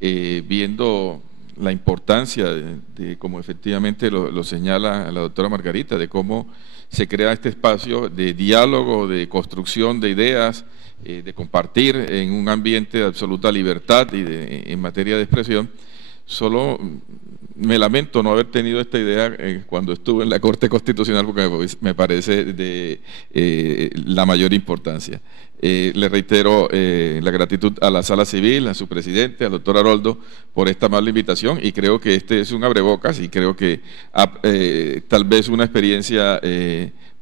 viendo la importancia de cómo efectivamente lo señala la doctora Margarita, de cómo se crea este espacio de diálogo, de construcción de ideas, de compartir en un ambiente de absoluta libertad y en materia de expresión. Solo me lamento no haber tenido esta idea cuando estuve en la Corte Constitucional, porque me parece de la mayor importancia. Le reitero la gratitud a la Sala Civil, a su presidente, al doctor Haroldo, por esta amable invitación, y creo que este es un abrebocas y creo que tal vez una experiencia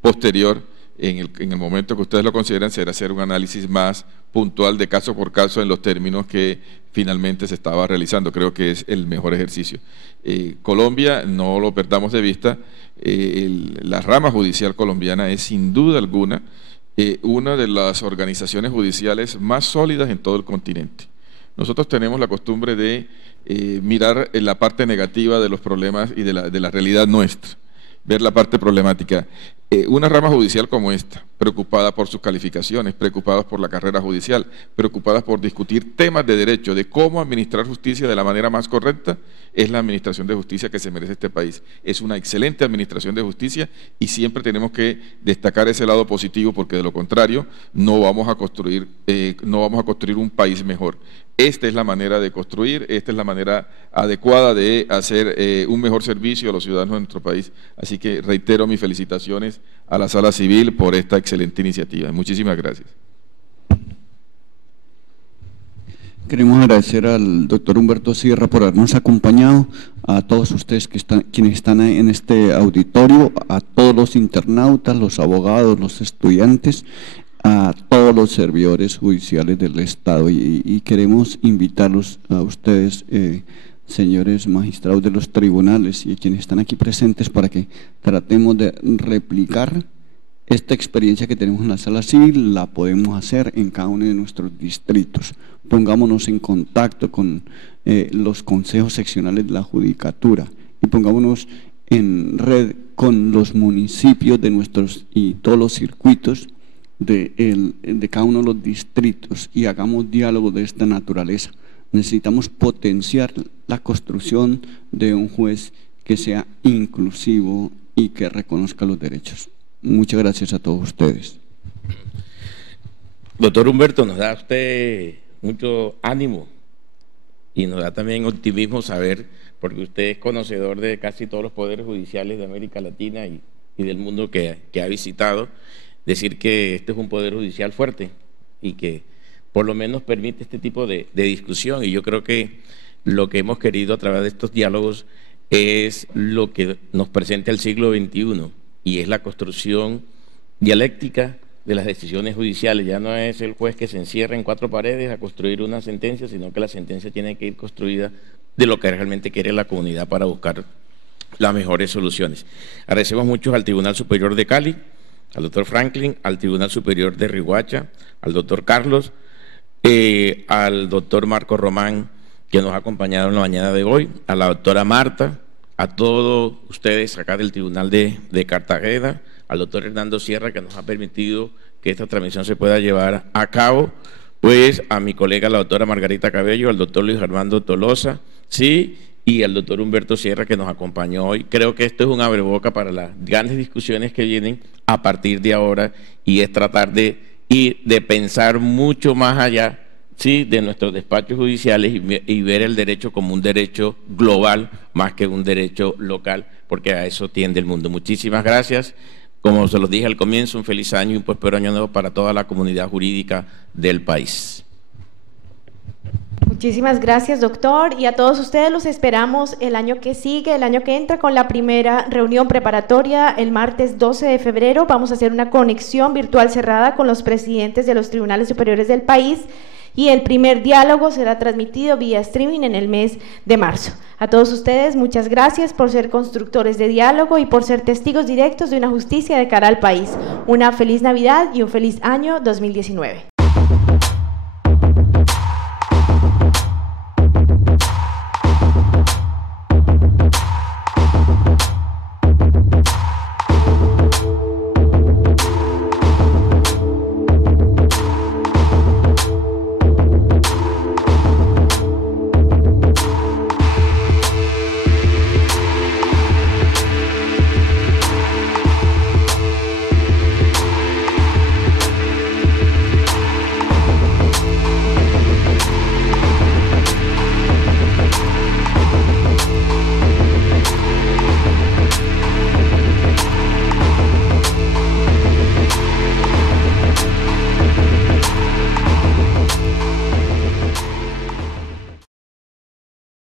posterior, en el momento que ustedes lo consideran, será hacer un análisis más puntual de caso por caso en los términos que finalmente se estaba realizando. Creo que es el mejor ejercicio. Colombia, no lo perdamos de vista, la rama judicial colombiana es sin duda alguna una de las organizaciones judiciales más sólidas en todo el continente. Nosotros tenemos la costumbre de mirar la parte negativa de los problemas y de la realidad nuestra, ver la parte problemática. Una rama judicial como esta, preocupada por sus calificaciones, preocupada por la carrera judicial, preocupada por discutir temas de derecho, de cómo administrar justicia de la manera más correcta, es la administración de justicia que se merece este país. Es una excelente administración de justicia y siempre tenemos que destacar ese lado positivo, porque de lo contrario no vamos a construir un país mejor. Esta es la manera de construir, esta es la manera adecuada de hacer un mejor servicio a los ciudadanos de nuestro país. Así que reitero mis felicitaciones a la Sala Civil por esta excelente iniciativa. Muchísimas gracias. Queremos agradecer al doctor Humberto Sierra por habernos acompañado, a todos ustedes quienes están en este auditorio, a todos los internautas, los abogados, los estudiantes, a todos los servidores judiciales del Estado, y queremos invitarlos a ustedes, señores magistrados de los tribunales y quienes están aquí presentes, para que tratemos de replicar esta experiencia que tenemos en la Sala Civil. La podemos hacer en cada uno de nuestros distritos. Pongámonos en contacto con los consejos seccionales de la Judicatura y pongámonos en red con los municipios de nuestros y todos los circuitos de cada uno de los distritos, y hagamos diálogos de esta naturaleza. Necesitamos potenciar la construcción de un juez que sea inclusivo y que reconozca los derechos. Muchas gracias a todos ustedes. Doctor Humberto, nos da usted mucho ánimo y nos da también optimismo saber, porque usted es conocedor de casi todos los poderes judiciales de América Latina y del mundo que ha visitado, decir que este es un poder judicial fuerte y que por lo menos permite este tipo de discusión, y yo creo que lo que hemos querido a través de estos diálogos es lo que nos presenta el siglo XXI, y es la construcción dialéctica de las decisiones judiciales. Ya no es el juez que se encierra en cuatro paredes a construir una sentencia, sino que la sentencia tiene que ir construida de lo que realmente quiere la comunidad para buscar las mejores soluciones. Agradecemos mucho al Tribunal Superior de Cali, al doctor Franklin, al Tribunal Superior de Riohacha, al doctor Carlos, al doctor Marco Román, que nos ha acompañado en la mañana de hoy, a la doctora Marta, a todos ustedes acá del Tribunal de Cartagena, al doctor Hernando Sierra, que nos ha permitido que esta transmisión se pueda llevar a cabo, pues a mi colega la doctora Margarita Cabello, al doctor Luis Armando Tolosa, sí, y al doctor Humberto Sierra, que nos acompañó hoy. Creo que esto es un abreboca para las grandes discusiones que vienen a partir de ahora, y es tratar de ir, de pensar mucho más allá, sí, de nuestros despachos judiciales, y ver el derecho como un derecho global más que un derecho local, porque a eso tiende el mundo. Muchísimas gracias. Como se los dije al comienzo, un feliz año y un próspero año nuevo para toda la comunidad jurídica del país. Muchísimas gracias, doctor, y a todos ustedes los esperamos el año que sigue, el año que entra, con la primera reunión preparatoria el martes 12 de febrero. Vamos a hacer una conexión virtual cerrada con los presidentes de los tribunales superiores del país, y el primer diálogo será transmitido vía streaming en el mes de marzo. A todos ustedes, muchas gracias por ser constructores de diálogo y por ser testigos directos de una justicia de cara al país. Una feliz Navidad y un feliz año 2019.